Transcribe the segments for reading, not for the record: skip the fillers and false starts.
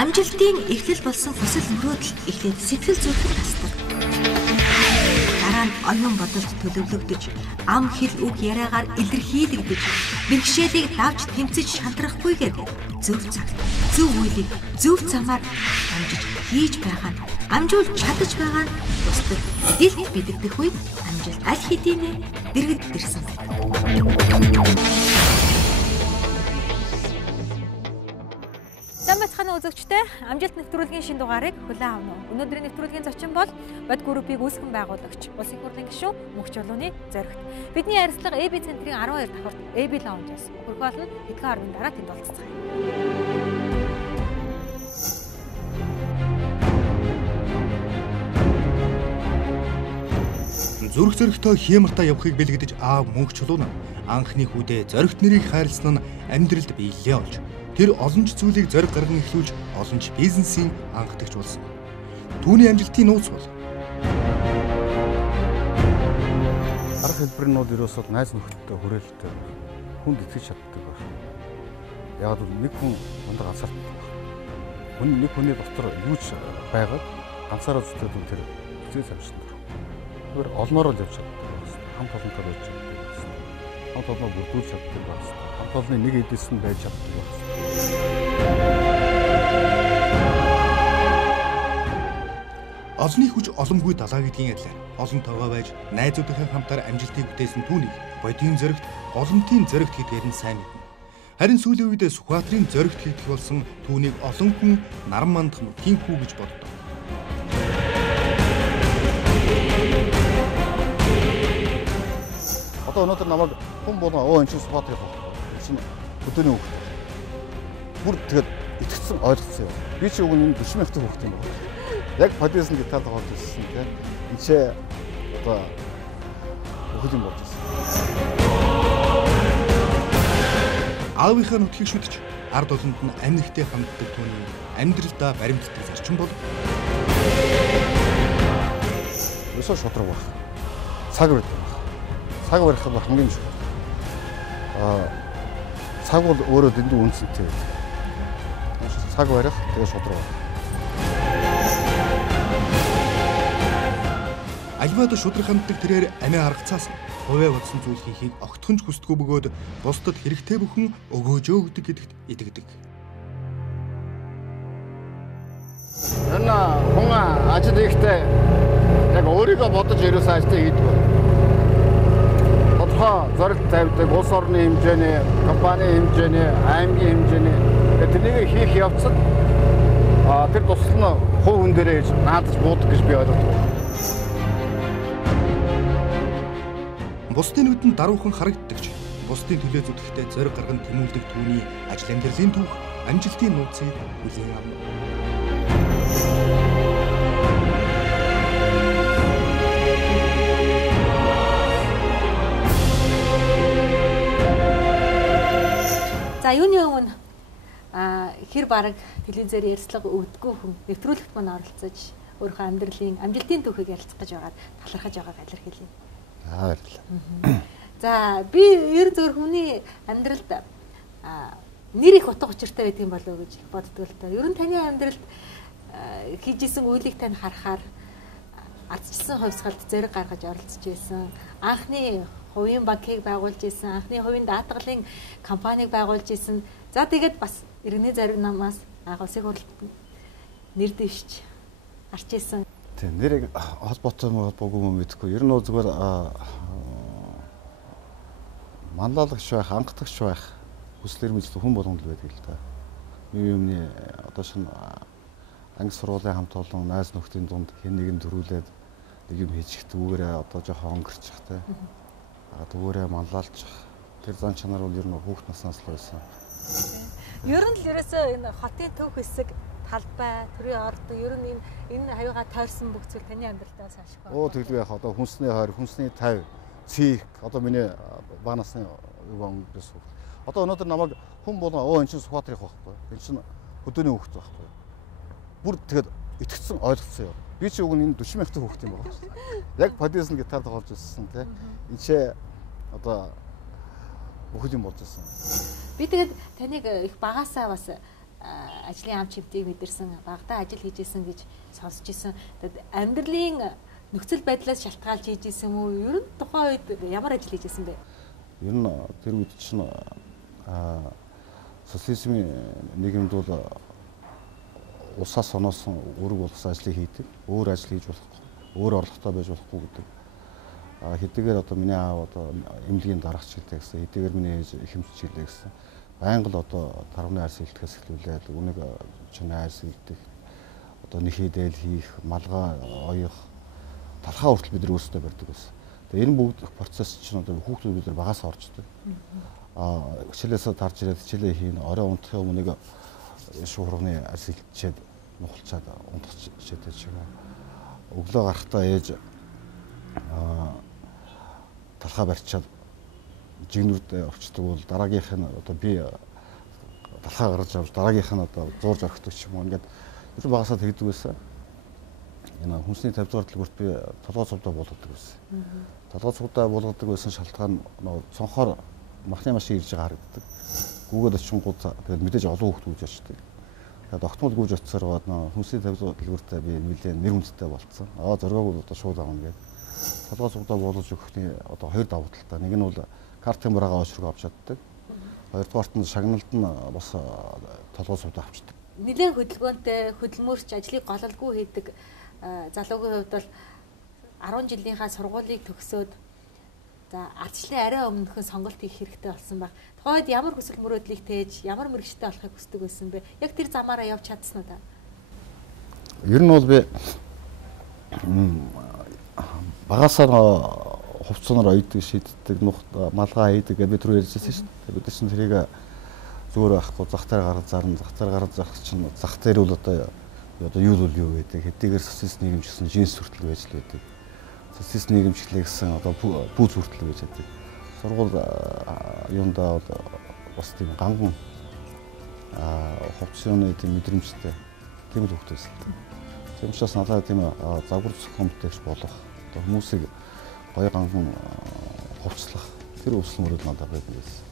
Амжилтын эхлэл болсон хүсэл мөрөөдөл эхлээд сэтгэл зүрхэд тасдаг. Дараа нь оюун бодолд төлөвлөгдөж, ам хэл үг яриагаар илэрхийлэгдэж, бэрхшээлийг давж тэмцэж шантрахгүйгээд зөв цагт, зөв үеийг зөв замаар амжиж хийж байгаа нь амжуулж чадаж байгаа нь бусдад дэлд бидэгдэх үед амжилт аль хэдийнэ дэргэддэрсэн. Самбайцгааны үзэгчтэй амжилт нэвтрүүлгийн шинэ дугаарыг хүлээн авна уу. Өнөөдрийн нэвтрүүлгийн зочин бол Бод группийг үүсгэн байгуулагч Улсын их хурлын гишүүн Мөнх Чулууны зоригт. Бидний ярилцлага AB центрийн 12 давхурт AB Lounge-аас хөрх болно. Хэдхэн орны дараа тэнд уулзцгаая. Зүрх зоригтой Хямартаа явахыг бэлгдэж аав Мөнх Чулуун анхны хүүдээ зоригт нэрийг хайрлсан нь амьдралд биелэлээ олж тэр олон ч зүйлийг зориг гарган эхлүүлж олон ч бизнесийн анхдагч болсон. Түүний амжилтын нууц бол арга хэлбэрнүүд ерөөсөө найз нөхдөдөө хүрээлэлтэй хүнд итгэж чаддаг байх. Яг л нэг хүн дундаа ганцаарддаг байх. Нэг хүний дотор юу ч байгаад ганцаараа зүтгэж тэр хэцүү амжилт. Тэр олноор л явж чаддаг байх. Хамт олонтой байж чаддаг байх. Хамт олноо бүрдүүлж чаддаг байх. Хамт олонны нэг эдээс нь байж чаддаг байх. Олонний хүч олонгүй далаа гэдгийн адилаар олон тоогоо байж найзуудынхаа хамтаар амжилтыг бүтээсэн түүнийг бодийн зоригт, олонтын зоригт гэдгээр нь сайн мэднэ. Харин сүүлийн үед Сүхбаатарын зоригт хийгдэх болсон түүнийг олон хүн наран мандах нутгийн хүү гэж боддог. Одоо өнөөдөр намайг хүн болгоо өө энэ чинь Сүхбаатар явах. Энэ чинь өдөөний хүү. Бүр тэгээд итгэцэн ойлгоцсон юм. Би чи уг нь 40 мянган хүүхэд юм байна. Яг подисэн гитар тоглож ирсэн тийм. Энд чи одоо хүүхэд юм болж ирсэн. Аавынхаа нутгийг шүтж ард олонд нь амьнэгтэй ханддаг түүний амьдралдаа баримтдаг зарчим бол өсөө шодрог байх. Цаг барих. Цаг барих нь хамгийн чухал. Цаг бол өөрөө дэндүү үнцэнтэй. Цаг барих тэгээ шодрог байх. Альваад шудраг ханддаг тэрээр амиа аргацаасан хувиа бодсон зүйл хийхийг огтхонч хүсдэггүй бөгөөд бусдад хэрэгтэй бүхэн өгөөжөө өгдөг гэдэгт итгэдэг. Энэ хүн ажил хийхдээ яг өөрийгөө бодож ерөөсөө ажил хийдэг. Тодорхой зорилт тавьдаг улс орны хэмжээний, компани хэмжээний, аймгийн хэмжээний тэрнийг хийх явцад тэр тусал нь хувь хүн дээрээ наадаж буудаг гэж би ойлгодог. Бусдын нүдэнд даруухан харагддагч, бусдын төлөө зүтгэхдээ зориг гарган тэмүүлдэг түүний ажил амьдралын түүх, амжилтын нууцыг хүлээн авна. За юуны өмнө хэр бараг телевизээр ярилцлага өгдөггүй хүн нэвтрүүлэгт мань оролцож өөрийнхөө амьдралын амжилтын түүхийг ярилцах гэж байгаад талархаж байгааг илэрхийлье. Баярлалаа. За би ер зөв хүний амьдралд нэр их утга учиртай байдаг юм болов уу гэж боддог л та. Ер нь таны амьдралд хийжсэн үйлийг тань харахаар ардчилсан хувьсгалд зэрэг гаргаж оролцож байсан. Анхны хувийн банкыг байгуулж исэн, анхны хувийн даатгалын компанийг байгуулж исэн. За тэгээд бас иргэний зарим намаас улсын хурлд нэр дэвшиж арч исэн. Тийм нэрийг холбоотой болбоогүй мэдхгүй. Ер нь зүгээр манлайлагч байх, анхдагч байх хүслэр мэдлэг хүн болгонд л байдаг л да. Юмны одоо шинэ анги сургуулийн хамт олон найз нөхдийн дунд хэн нэгэн төрүүлээд нэг юм хийчих дүүгээрээ одоо жоохон өнгөрчих те. Дүүгээрээ манлайлчих. Тэр зан чанар бол ер нь хүүхд наснаас л байсан. Ер нь л ерөөсөө энэ хотын төв хэсэг талбай, төрийн орд ер нь энэ хавьяа тойрсон бүх зүйл таны амьдралдаа салшгүй. Тэгэлгүй яах одоо хүнсний хойр, хүнсний тав, цик одоо миний бага насны өнгөрсөн. Одоо өнөөдөр намайг хүн болгоо энэ чинь Сүхбаатар их байхгүй. Энэ чинь хөдөөний хүүхэд байхгүй. Бүр тэгэд итгэцэн ойлгоцсон юм. Би чи уг нь 40 мянган хүүхэд юм байна. Яг подисэн гитар тоглож ирсэн те. Энд чи одоо бүхэл юм болж ирсэн. Би тэгээд таныг их багасаа бас ажлын ам чимтгийг мэдэрсэн, багтаа ажил хийжсэн гэж сонсч ирсэн. Тэгээд амьдралын нөхцөл байдлаас шалтгаалж хийжсэн юм уу? Ер нь тухайн үед ямар ажил хийжсэн бэ? Ер нь тэр үед чинь социализмын нийгэмд бол улсаас оноосон үүрэг болсон ажлыг хийдэг. Өөр ажил хийж болохгүй, өөр орлоготой байж болохгүй гэдэг. Хэдийгээр одоо миний аав одоо эмнэлгийн дарагч гэлээ гэсэн, хэдийгээр миний ээж эхэмч гэлээ гэсэн. Байнга л одоо тарвны арьс илтгэхээс эхлүүлээд үнийг чинь арьс илтгэх, одоо нэхийдэл хийх, малгай оёх, талхаа хүртэл бид нар өөрсдөө барьдаг байсан. Тэгээ энэ бүгд процесс чинь одоо хүүхдүүд бид нар багаас орчдөг. Хичээлээсээ тарж ирээд хичээлээ хийн, орой унтахын өмнө шуурганы арьс илтчихэд нухалчаад унтах шийдэж байгаа. Өглөө гарахдаа ээж талхаа барьчаад жигнүрд орчдөг бол дараагийнх нь одоо би талхаа гаргаж авч дараагийнх нь одоо зурж орхидог ч юм уу. Ингээд ер нь багасаа тэгдэг байсан. Энэ хүнсний 50 дугаар дэлгүүрт би толгой цувдаа болгодог байсан. Толгой цувдаа болгодог байсан шалтгаан нь цонхоор махны машин ирж байгаа харагддаг. Гүүгээд очингууд тэгээд мэдээж олон хүүхдүүд гүйж очдөг. Тэгээд огтмол гүйж очисоор гоод хүнсний 50 дугаар дэлгүүртээ би нэлээд нэр хүндтэй болцсон. Зоргоог одоо шууд авна гэдэг. Толгой цувдаа болгож өгөхний одоо хоёр давуу талтай. Нэг нь бол картын бураага очрог авч чаддаг. Хоёрдугаарт нь шагналд нь бас толгой цувдаа авчдаг. Нэлээд хөдөлгөөнтэй, хөдөлмөрч ажлыг гололгүй хийдэг залуугийн хувьд бол 10 жилийнхаа сургуулийг төгсөөд за ардчлалын арай өмнөхөн сонголт хийх хэрэгтэй болсон баг. Тухайд ямар хүсэл мөрөөдлийг тээж, ямар мэрэгчтэй болохыг хүсдэг байсан бэ? Яг тэр замаараа явж чадсан уу та? Ер нь бол би багасаа хувцсанаар ойддаг, шийддэг, малгай хийдэг гэж бид түрүү ярьжсэн шүү дээ. Бид чинь тэрийг зүгээр байхгүй зах дээр гаргаж зарна, зах дээр гаргаж зарах чинь зах дээр бол одоо юу л юу гэдэг. Хэдийгээр социалист нийгэмч гэсэн жинс хүртэл байж л байдаг. Социалист нийгэмчлээ гэсэн одоо пүүз хүртэл байж байдаг. Сургууль юундаа бол бас тийм ганган хувцсны тийм мэдрэмжтэй тийм л хөвгт байсан. Тийм учраас надад тийм загвар зохион бүтээгч болох одоо хүмүүсийг гоё ганган хувцлах тэр өсөл мөрөд надад байдаг байсан.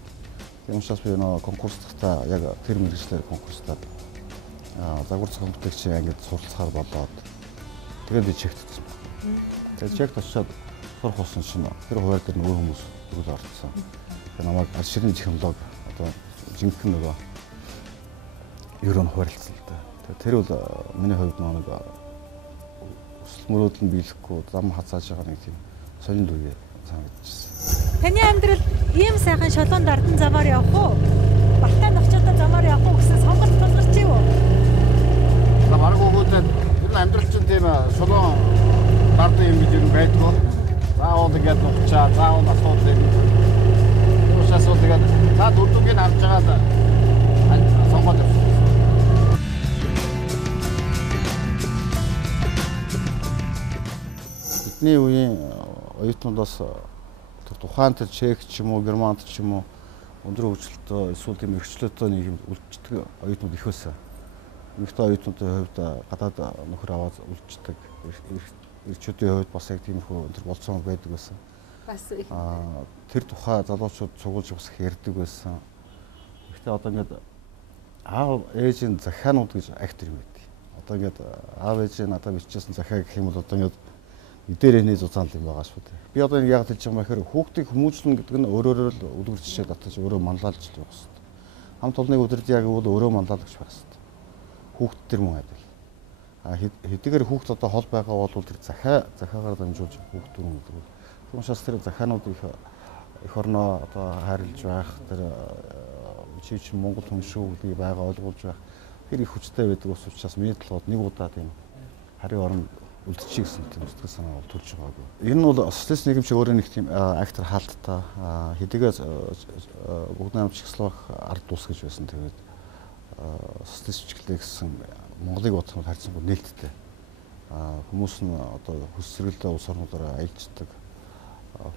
Тийм учраас би нөө конкурстаа яг тэр мэргэжлэр конкурстаа загвар зохион бүтээгчийн ангид суралцахаар болоод тэгээд би чигтсэн. Тэгээд чигт очиод сурах болсон чинь тэр хуваар дээр нөр хүмүүс өгөл орцсон. Тэгээд намайг ширийн технологи одоо жинхэнэ нөгөө ерөн хууралцсан л да. Тэгээд тэр бол миний хувьд нэг өсөл мөрөөдөл нь биелэхгүй зам хазааж байгаа нэг тийм сонин дүргээ санагдчихсан. Таны амьдрал ийм сайхан шолон дардан замаар явах уу? Балтай нөхцөлтэй замаар явах уу гэсэн сонголт болгож чи юу? Бараг өгөөд энэ амьдрал чинь тийм шолон дардан юм гэж юм байдгүй. Заавал ингээд нухчаа, заавал асуудал юм. Уушаас бол тэгээд та дөрөвдүгийг харж байгаа сонгоод явсан. Бидний үеийн оюутнуудаас тухайн тэр Чех ч юм уу, Германд ч юм уу өндөр хөгжилтэй эсвэл тийм эрхчлөлтөө нийгэмд үлдчихдэг оюутнууд их байсан. Нэгтэй оюутнуудын хувьд гадаад нөхөр аваад үлдчихдэг. Ирчүүдийн хувьд бас яг тиймэрхүү өндөр болцсон байдаг байсан. Бас тэр тухай залуучууд цугуулж бас ярьдаг байсан. Гэхдээ одоо ингээд аав ээжийн захианууд гэж акт юм байдаг. Одоо ингээд аав ээж надад бичсэн захиа гэх юм бол одоо ингээд эдэрээний зузаан юм байгаа шүү дээ. Би одоо яг хэлж байгаа юм хэрэг хүүхдийг хүмүүжлэн гэдэг нь өөрөөр л үлгэр жишээ татаж өөрөө манлайлж явах хэрэгтэй. Хамт олныг өдөрт яг бол өөрөө манлайлагч байх хэрэгтэй. Хүүхд төр мөн адил. Хэдийгээр хүүхд одоо хол байгаа бол тэр захиагаар дамжуулж хүүхд төрөн үлгэр. Тийм учраас тэр захианууд их орноо одоо хайрлаж байх, тэр чийч Монгол хүн шүү гэдгийг байгаа ойлгуулж байх тэр их хүчтэй байдаг ус учраас миний толгойд нэг удаа тийм харийн орн үлдчихье гэсэн тийм сэтгэл санаа бол төрж байгаагүй. Энэ нь бол социалист нийгэмч өөрөө нэг тийм актер хаалттай хэдийгээр бүгд найрамд Чехословак ард тус гэж байсан. Тэгээд социалист чиглэлээ гэсэн Монголыг бодох нь харьцангуй нээлттэй. Хүмүүс нь одоо хүс сэргэлдээ улс орнуудаараа аялждаг.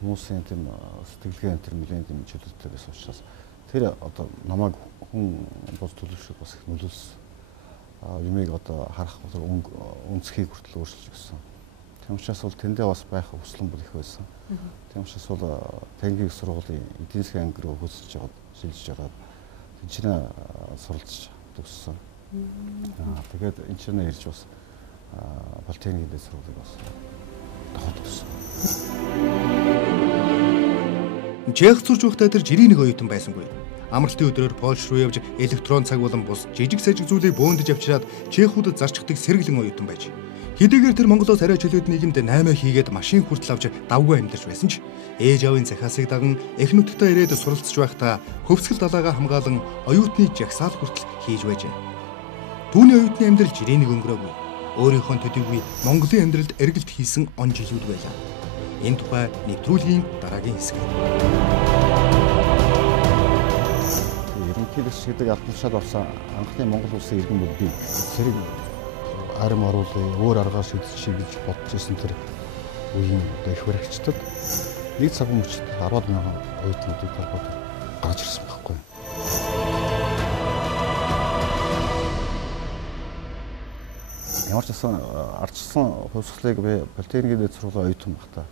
Хүмүүсийн тийм сэтгэлгээ энэ төр нэлийн тийм чөлөөтэй байсан учраас тэр одоо намайг хүн бос төлөвшөд бас их нөлөөлсөн. Юмыг одоо харах үнцхийг хүртэл өөрчилж өгсөн. Тийм учраас бол тэндээ бас байх хүслэн бол их байсан. Тийм учраас бол Тэнгийн их сургуулийн эдийн засгийн анги руу хөсөж жагаад шилжиж жагаад тэнцэнэ суралцж төгссөн. Тэгээд энэ ч нэ ирж бас Политехникийн дэд сургуулийг бас давхад өгсөн. Чех сурч байхдаа тэр жирийн нэг оюутан байсангүй. Амралтын өдрөөр Польш руу явж электрон цаг болон бус жижиг сажиг зүйлийг бөөндөж авчираад чехуудад зарчдаг сэргэлэн оюутан байж. Хэдийгээр тэр Монголоос арай чөлөөт нийгэмд 8 хийгээд машин хүртэл авч давгүй амьдарч байсан ч ээж аавын захаасыг даган эхнүүдтэй ирээд суралцж байхдаа хөвсгөл далаагаа хамгаалan оюутны жагсаал хүртэл хийж байжээ. Түүний оюутны амьдрал жирийн нэг өнгөрөөгүй. Өөрийнхөө төдийгүй Монголын амьдралд эргэлт хийсэн он жилүүд байлаа. Энэ тухай нэвтрүүлгийн дараагийн хэсэг. Ерөнхийлөгч гэдэг албан тушаал авсан анхны Монгол улсын иргэн бол би. Зэрэг арим оруулъя, өөр аргаар шийдчихье гэж бодож ирсэн тэр үеийн их баригчдад нэг цаг мөчид 10,000 оюутнуудыг толгойд гарч ирсэн байхгүй. Ямар ч гэсэн ардчилсан хувьсгалыг би Политехникийн дэд сургуулийн оюутан байхдаа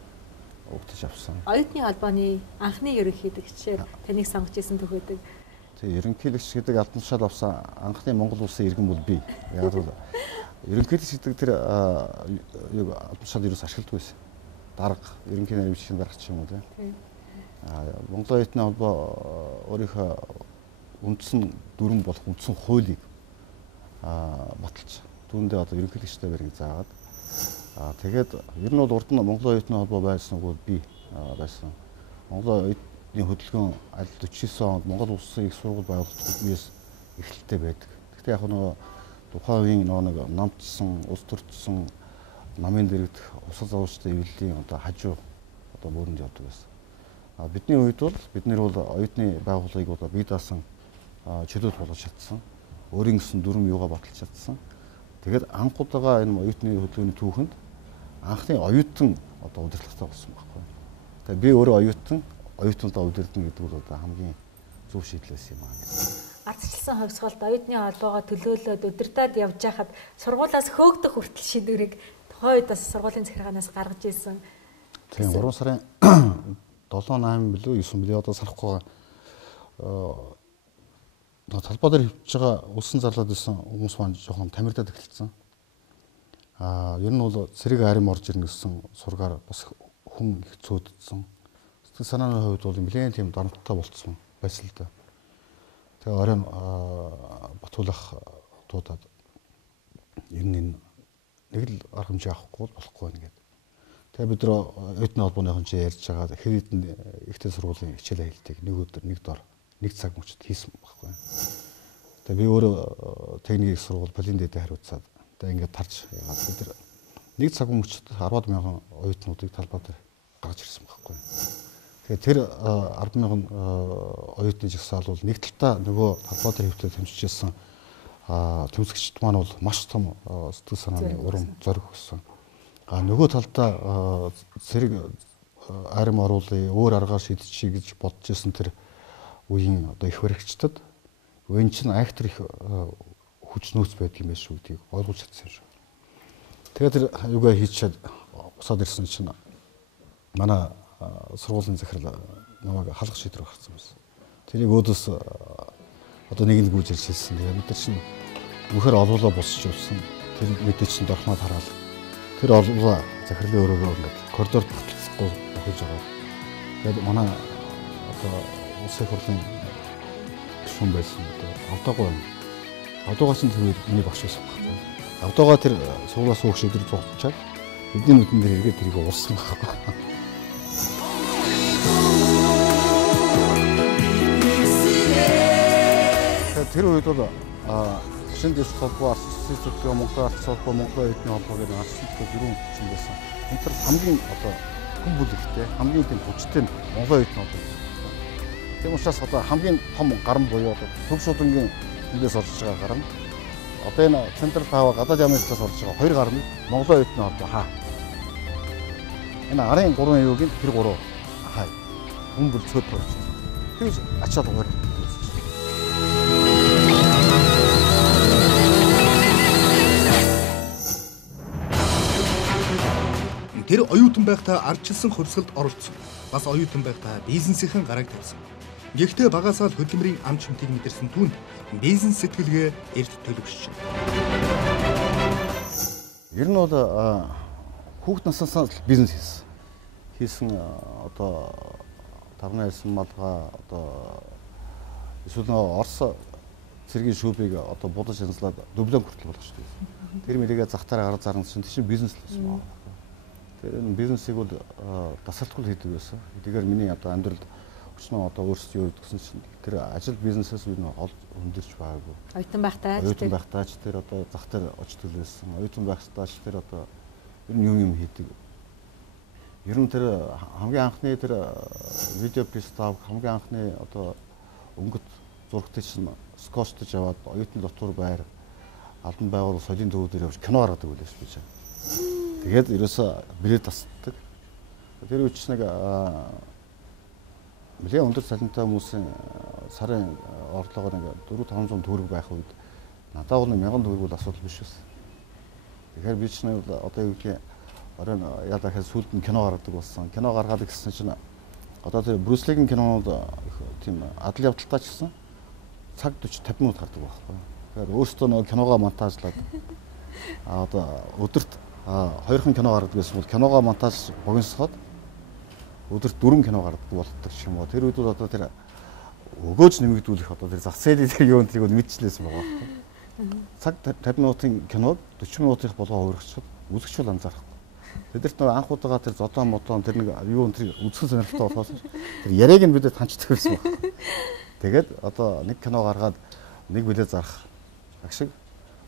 өгдөж авсан. Оюутны холбооны анхны ерөнхийлөгчээр таныг сонгож исэн төгөөдөг. Тэгээ ерөнхийлөгч гэдэг албан тушаал авсан анхны Монгол улсын иргэн бол би. Яг бол ерөнхийлөгч гэдэг тэр албан тушаал юус ашигладаг байсан. Дарга, ерөнхий нарийн бичгийн дарга ч юм уу тийм. Монгол оюутны холбоо өөрийнхөө үндсэн дүрэн болох үндсэн хуулийг баталж түүндээ одоо ерөнхийлөгчтэй барих заагаад тэгээд ер нь бол урд нь Монгол оюутны холбоо байсан бол би байсан. Монгол оюутны хөдөлгөөн аль 49 онд Монгол улсын их сургууль байгуулалт үеэс эхэлтэй байдаг. Гэхдээ яг нөгөө тухайн үеийн нэг намтсан, улс төрчсөн намын дэрэгдэх усал залуучдын эвлэлийн одоо хажуу одоо мөрөнд явдаг байсан. Бидний үед бол бид нэр бол оюутны байгууллагыг одоо бие даасан чөлөөт болгож чадсан. Өөрийн гэсэн дүрм юугаа баталж чадсан. Тэгээд анхудаага энэ оюутны хөдөлгөөний түүхэнд анхны оюутан одоо удирдлагатай болсон байхгүй. Тэгээд би өөрөө оюутнуудаа удирдна гэдэг бол одоо хамгийн зөв шийдлээс юм аа. Ардчилсан хувьсгалд оюутны холбоогоо төлөөлөөд удирдаад явж байхад сургуулаас хөөгдөх хүртэл шийдвэрийг тухайн үед бас сургуулийн захиргаанаас гаргаж ирсэн. Тийм 3 сарын 7-8 билүү 9 билүү одоо санахгүй талбай дээр хөвж байгаа улсын зарлаад исэн хүмүүс маань жоохон тамирдаад эхэлсэн. Ер нь бол цэрэг арим орж ирнэ гэсэн сургаар бас хүн их цөөдсөн. Сэтгэл санааны хувьд бол нэлээд тийм дарамттай болцсон байсан л да. Тэгээ оройн Батуулах дуудаад ер нь нэг л арга хэмжээ авахгүй болохгүй байна гэдэг. Тэгээ бид нөө оюутны холбооныхон ч ярьж байгаа хэдэн ихтэй сургуулийн хичээл хэлтийг нэг өдөр нэг дор нэг цаг мөчид хийсэн байхгүй. Тэгээ би өөрөө техникийн сургууль Полинд дэд хариуцаад тэгээ ингээд тарж яагаад бид нар нэг цаг мөчид 10,000 оюутнуудыг талбай дээр гаргаж ирсэн байхгүй. Тэгээ тэр 10,000 оюутны жагсаал бол нэг талдаа нөгөө талбай дээр хөвтөд тэмцэжсэн тэмцэгчд маань бол маш том сэтгэл санааны урам зориг өгсөн. Нөгөө талдаа зэрэг арим оруулъя, өөр аргаар шийдчихье гэж бодож ирсэн тэр үеийн одоо их баригчдад энэ чинь айхтар их хүч нөөц байдаг юм байна шүү гэдгийг ойлгуулж чадсан юм шүү. Тэгээд тэр юугаа хийчихэд усаад ирсэн чинь манай сургуулийн захирал намайг халах шийдвэр гаргасан байсан. Тэрийг өөдөөс одоо нэг гүйж ирж хэлсэн. Тэгээд бид нар чинь бүхээр олуулаа босч явсан. Тэр мэдээ чинь дорхноод хараад тэр олуулаа захирлын өрөөгөө ингээд коридорт хөтлөхгүй бохиж байгаа. Тэгээд манай одоо улсын хурлын гишүүн байсан одоо Авдаггүй байна. Авдаггаа чинь тэр миний багш байсан байхгүй. Авдаггаа тэр суулаас өөх шийдвэр зогсчаад бидний нүдэн дээр эргээд тэрийг уурсан байхгүй. Тэр үед бол шинэ дэс холбоо арчилсан Монгол арчилсан холбоо Монголын оюутны холбоо гэдэг арчилсан дөрвөн хүчин байсан. Энэ төр хамгийн одоо хүн бүлэгтэй хамгийн тийм хүчтэй Монголын оюутны холбоо. Тийм учраас одоо хамгийн том гарам буюу одоо төв шудангийн эндээс орж байгаа гарам. Одоо энэ централ таваа гадаад ямын талаас орж байгаа хоёр гарам Монголын оюутны холбоо хаа. Энэ арын 3 юугийн тэр 3 хаа. Хүн бүл цөд болж. Тэгж ачаал угаар. Тэр оюутан байхдаа ардчилсан хувьсгалд оролцсон. Бас оюутан байхдаа бизнесийн гарааг тавьсан. Гэхдээ багасаа л хөдөлмөрийн ам чимтгийг мэдэрсэн түүнд бизнес сэтгэлгээ эрт төлөвшөж байна. Ер нь бол хүүхд наснаас л бизнес хийсэн одоо тавны хэлсэн малгай одоо эсвэл Орос цэргийн шүүбийг одоо будаж янзлаад дублон хүртэл болгож шүү дээ. Тэр мэрийгээ зах таараа гаргаж зарсан чинь бизнес л байсан байна. Тэр бизнесийг бол тасралтгүй хийдэг байсан. Тэгэхээр миний одоо амьдралд өчнөө одоо өөрсдөө юу гэдгсэн чинь тэр ажил бизнесээс үн өндөрч байгаагүй. Оюутан байхдаа тэр одоо зах дээр очдог байсан. Оюутан байхдаа тэр одоо ер нь юм хийдэг. Ер нь тэр хамгийн анхны тэр видео пристав хамгийн анхны одоо өнгөт зурагтай чинь скотчтж аваад оюутан дотор байр албан байгууллага соёлын төвүүд дээр явж кино гаргадаг байлаа шүү дээ. Тэгээд ерөөсө билет тасдаг. Тэр үуч нэг нэлээд өндөр цалинтай хүмүүсийн сарын орлогоор нэг 400-500 төгрөг байх үед надад бол 1000 төгрөг бол асуудал биш байсан. Тэгэхээр би ч нэг одоо юу гэх оройн яадаг хэл сүлд нь кино гаргадаг болсон. Кино гаргаад гэсэн чинь одоо тэр Брюс Лигийн кинонууд тийм адал явдалтай ч гэсэн цаг 40-50 минут гардаг байхгүй. Тэгэхээр өөрөөсөө нэг киногоо монтажлаад одоо өдөрт 2хан кино гаргадаг гэсэн бол киногоо монтаж богиносгоод өдөрт 4 кино гаргадаг болдог юм уу. Тэр үед бол одоо тэр өгөөж нэмэгдүүлэх одоо тэр зах зээлийн тэр юу нэрийг мэдчихлээсэн байгаа байхгүй. Цаг 50 минутын киног 40 минутын болгоо хувиргачихвал үзэгч бол анзаарахгүй. Тэдэрт нэг анхудаага тэр зодон модон тэр нэг юу нэрийг үзэх сонирхолтой болохоос тэр яриаг нь бидэд ханчдаг байсан байна. Тэгээд одоо нэг кино гаргаад нэг билет зарах агшиг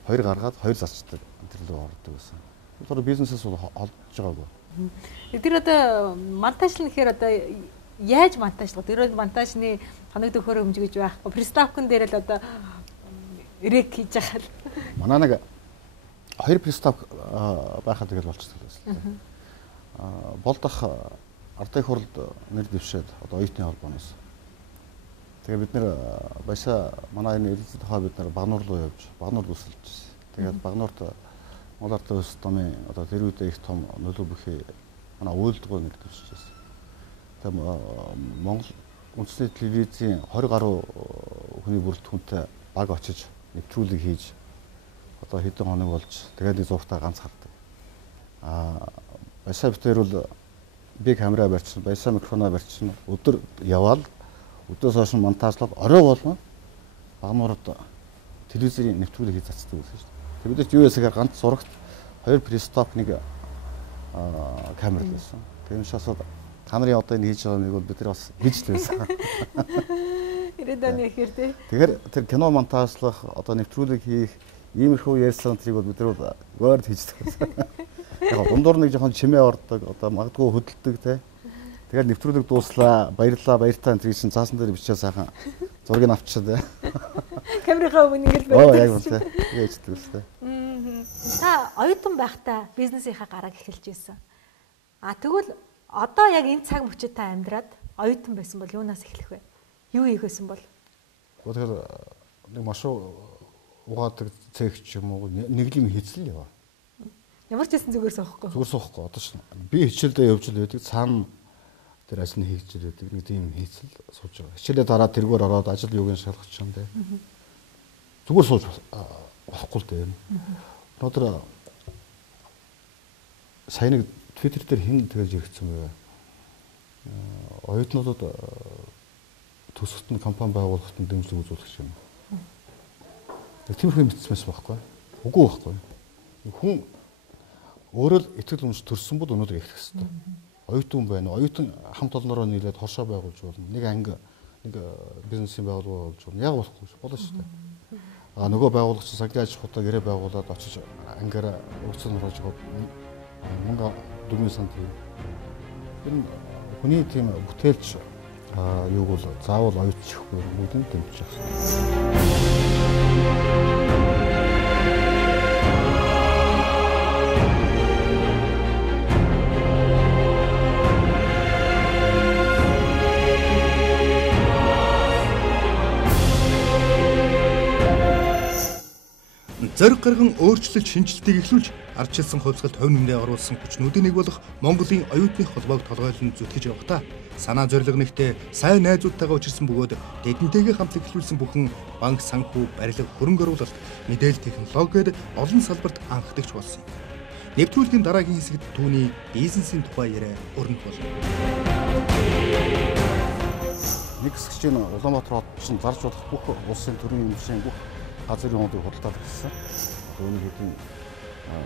хоёр гаргаад хоёр зарчдаг тэр лөө ордог байсан. Тэр бизнесээс бол олдож байгаагүй. Тэр одоо монтажлна гэхээр одоо яаж монтажлах? Тэр монтажны хоног төхөөрөмж хэмжиж байхгүй. Приставкын дээр л одоо рек хийж байгаа. Манай нэг хоёр приставк байхад тэгэл болчихсон байсан. Болдох ардын хурлд нэр дэвшээд одоо оюутны холбооноос. Тэгээ бид нэр баясаа манай энэ эзэд хаа бид нар Багнуур руу явж Багнуур үсэлж байсан. Тэгээд Багнуурт Монгол Ардын улс томын одоо тэр үедээ их том нөлөө бүхий манай үйлдвэр нэр дэвшиж байсан. Тэгээд Монгол үндэсний телевизийн 20 гаруй хүний бүрэлдэхүүнтэй баг очиж нэвтрүүлэг хийж одоо хэдэн хоног болж тэгээд зургатаа ганц хардаг. Баясаа битэр бол би камера барьчихсан, баясаа микрофоноо барьчихсан. Өдөр яваал өдөөс хойш монтажлаад орой болно. Багнуурд телевизийн нэвтрүүлэг хийж цацдаг байсан шүү дээ. Тэгээд бид юу ясагаар ганц зурагт хоёр престап нэг камер л байсан. Тэгээд шасаад камерын одоо энэ хийж байгаа нэг бол бид нар бас хийж л байсан. Ирээдүйн ихэр тий. Тэгэхээр тэр кино монтажлах одоо нэвтрүүлэг хийх иймэрхүү ярьсан тэрийг бол бид нар бол гойрд хийждэг байсан. Яг дундуур нэг жоохон чимээ ордог одоо магадгүй хөдөлдөг тий. Тэгээд нэвтрүүлэг дууслаа, баярлаа, баяртай энэ чинь цаасан дээр бичээ сайхан зургийг авчаад тий. Камерынхаа өмнө ингэж барьдаг. Яг үнэ тий. Ээждэг үстэй. Та оюутан байхдаа бизнесийнхаа гарааг эхэлж ирсэн. Тэгвэл одоо яг энэ цаг мөчид та амьдраад оюутан байсан бол юунаас эхлэх вэ? Юу хийх байсан бол? Тэгэхээр нэг маш угаадаг цэг ч юм уу нэг юм хийцэл яваа. Ямар ч гэсэн зүгээр суухгүй. Зүгээр суухгүй. Одоо ч би хичээлдээ явж л байдаг. Цаана тэр ажил нь хийж л байдаг. Нэг тийм хийцэл сууж байгаа. Хичээлээ дараа тэргээр ороод ажил юуг нь шалгах ч юм дээ. Зүгээр сууж болохгүй л дээ. Одоо сайн нэг Twitter дээр хэн тэгж иргэцсэн бэ? Оюутнуудад төсөлт нь компани байгуулахад дэмжлэг үзүүлэх юм. Тиймэрхүү мэдсэн байсан байхгүй. Үгүй байхгүй. Хүн өөрөө л итгэл үнс төрсөн бол өнөөдөр их хэвээр. Оюутан байна. Оюутан хамт олноороо нийлээд хоршоо байгуулж болно. Нэг анги нэг бизнесийн байгууллага болж болно. Яг болохгүй болно шүү дээ. Нөгөө байгууллагч сангийн аж ахуйтай гэрээ байгуулад очиж ангиараа өгцөн орж байгаа 1000 сантим. Энэ хүний тийм бүтээлч юуг бол заавал оюутчихгүй бүгд дэмжих хэрэгтэй. Зориг гарган өөрчлөлт шинжилтийг эхлүүлж ардчилсан хувьсгалд хувь нэмрээ оруулсан хүчнүүдийн нэг болох Монголын оюутны холбоог толгойлон зүтгэж явахдаа санаа зориг нэгтээ сайн найзуудтайгаа учирсан бөгөөд тэдэнтэйгээ хамт эхлүүлсэн бүхэн банк, санхүү, барилга, хөрөнгө оруулалт, мэдээлэл технологид олон салбарт анхдагч болсон юм. Нэвтрүүлгийн дараагийн хэсэгт түүний бизнесийн тухай яриа өрнөх болно. Нэг хэсэг чинь Улаанбаатар хот чинь зарж болох бүх улсын төрийн эмчийн бүх газрын хуудыг худалдаад ирсэн. Үүнийг хэдэн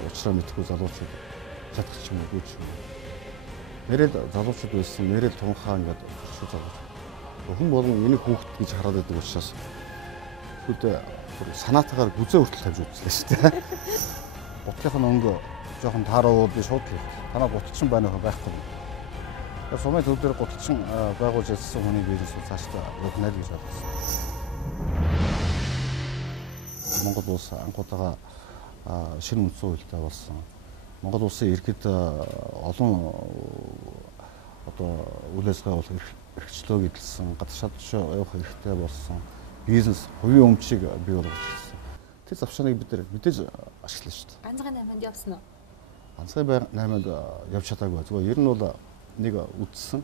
уучраа мэдхгүй залуучууд чадчих юм уу гэж. Нэрэл залуучууд байсан, нэрэл тунхаа ингээд шүү залууч. Хүн болгон энийг хүүхэд гэж хараад байдаг учраас хүүхдээ санаатаагаар гүзээ хүртэл тавьж үзлээ шүү дээ. Ботлохын өнгө жоохон таарууд шууд л танаа бутчин байна уу байхгүй. Тэгээ сумын төв дээр гутчин байгуулж ажилласан хүний бизнес цаашдаа явна гэж бодсон. Монгол улс анхудаага шинэ үндсэн хуультай болсон. Монгол улсын иргэд олон одоо үйл ажиллагаа болох эрхчлөө гэдэлсэн, гадаад шатшоо явах хэрэгтэй болсон. Бизнес хувийн өмчийг бий болгож ирсэн. Тэр завшааныг бид мэдээж ашиглана шүү дээ. Ганцхан 8-нд явсан уу? Ганцхан 8-нд явж чадаагүй. Зүгээр ер нь бол нэг үдсэн.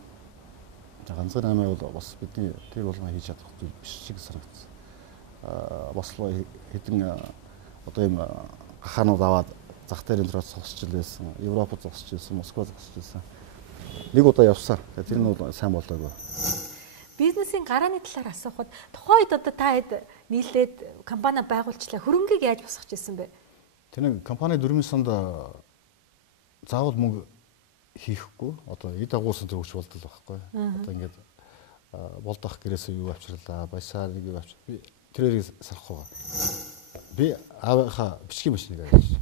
Ганцхан 8 бол бас бидний тэр болгон хийж чадах зүйл биш шиг санагдсан. Бас л хэдэн одоо юм хахаанууд аваад зах дээр энэ зогсож байсан. Европод зогсож байсан, Москвад зогсож байсан. Нэг удаа явсан. Тэр нь бол сайн болоогүй. Бизнесийн гарааны талаар асуухад тухайд одоо та хэд нийлээд компани байгуулчлаа. Хөрөнгийг яаж босгож ирсэн бэ? Тэр нэг компани 4 санд заавал мөнгө хийхгүй. Одоо эд агуулсан төр өгч болдол байхгүй. Одоо ингээд болдох гэрээсээ юу авчирлаа, баясаа нэг юу авчир. Би тэрийг сарах байгаа. Би аавынхаа бичгийн машиныг авч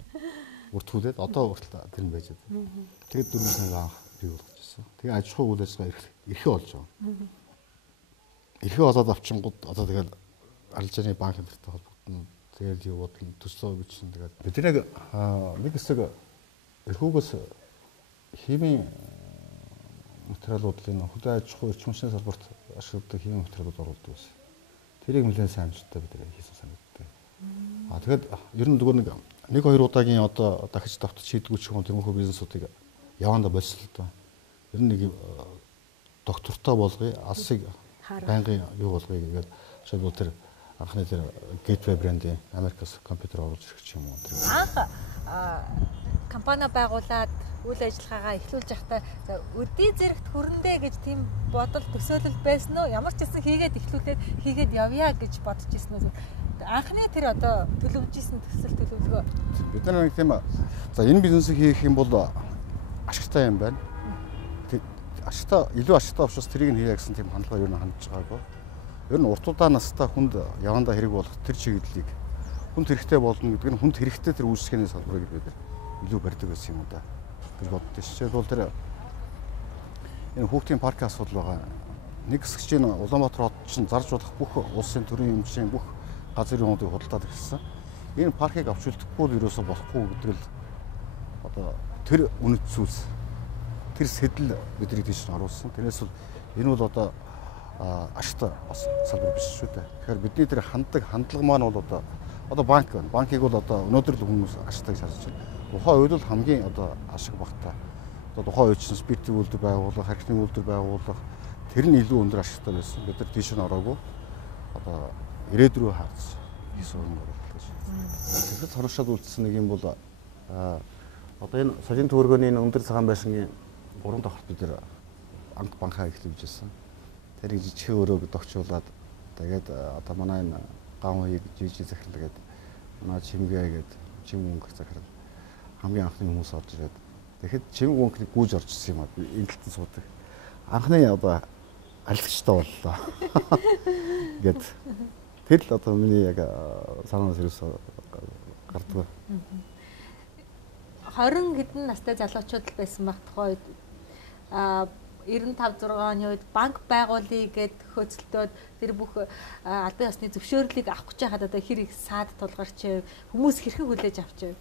үртгүүлээд одоо хүртэл тэр нь байж байгаа. Тэгээд 4 сар анх бий болгож ирсэн. Тэгээ аж ахуй үйл ажиллагаа эрхээ болж байгаа. Эрхээ олоод авчингууд одоо тэгээд арилжааны банк энтертэй холбогдно. Тэгээд юу бодлоо төслөө бичсэн. Тэгээд бид нэг хэсэг эрхүүгээс химийн материалуудын хөдөө аж ахуй эрчим хүчний салбарт ашигладаг химийн материалууд оруулдаг байсан. Тэрийг нэлээд сайн амжилттай бид хийсэн санагддаг. Тэгээд ер нь зүгээр нэг хоёр удаагийн одоо дахиж давтаж хийдгүүч юм тиймэрхүү бизнесуудыг явандаа болцлоо. Ер нь нэг доктортой болгоё, алсыг байнгын юу болгоё гэдэг шийдвэр тэр анхны тэр Gateway брендийн Америкас компьютер оруулж ирэх юм уу. Анх компани байгуулад үйл ажиллагаагаа эхлүүлж байхдаа өдий зэрэгт хөрөндөө гэж тийм бодол төсөөлөл байсан уу? Ямар ч гэсэн хийгээд явъя гэж бодож ирсэн үү? Анхны тэр одоо төлөвлөжсэн төсөл төлөвлөгөө. Бид нар нэг тийм за энэ бизнесийг хийх юм бол ашигтай юм байна. Илүү ашигтай учраас тэрийг нь хийя гэсэн тийм хандлага юу н хандж байгаагүй. Ер нь урт удаа настай хүнд явандаа хэрэг болох тэр чиглэлийг хүнд хэрэгтэй болно гэдэг нь хүнд хэрэгтэй тэр үйлчлэгээний салбарыг бид илүү барьдаг байсан юм да гэж боддоо шүү. Жишээлбэл тэр энэ хүүхдийн паркын асуудал байгаа. Нэг хэсэг чинь Улаанбаатар хот чинь зарж болох бүх улсын төрийн эмчийн бүх газрын хуудыг худалдаад ирсэн. Энэ паркийг авч үлдэхгүй л ерөөсө болохгүй гэдэг л одоо тэр үнэт зүйлс. Тэр сэтэл бидний тийш оруулсан. Тэрнээс бол энэ бол одоо ашигтай бас салбар биш шүү дээ. Тэгэхээр бидний тэр хандлага маань бол одоо банк байна. Банкыг бол одоо өнөөдөр л хүмүүс ашигтай гэж харж байна. Тухайн үед л хамгийн одоо ашиг багтаа. Одоо тухайн үед чинь спиртийн үйлдвэр байгуулах, харьцны үйлдвэр байгуулах тэр нь илүү өндөр ашигтай байсан. Бид нар тийш нь ороогүй. Одоо ирээдүрөө харж хийсэн юм байна гэж. Тэгэхээр цоршоод үлдсэн нэг юм бол одоо энэ сожин төвөргөний өндөр цагаан байшингийн 3 дахь бид нар анх банкаа эхлүүлж байсан. Тэрийг жижиг өрөөг догчуулаад тэгээд одоо манай энэ ган үеийг жижиг захирлаа гэдэг манай чимгээ гэдэг чим өнгө захирал хамгийн анхны хүмүүс орж ирээд тэгэхэд чим өнгөнийг гүйж орж ирсэн юм аа энэ талд суудаг. Анхны одоо арилгачтай боллоо. Гэт тэр л одоо миний яг санаанаас ерөөсөө гарддаг. 20 хэдэн настай залуучууд л байсан баг тухай үед 95 6 оны үед банк байгуулъя гэд хөөцөлтөөд тэр бүх албан ёсны зөвшөөрлийг авах гэж байхад одоо хэрэг саад тулгарч хүмүүс хэрхэн хүлээж авч байв.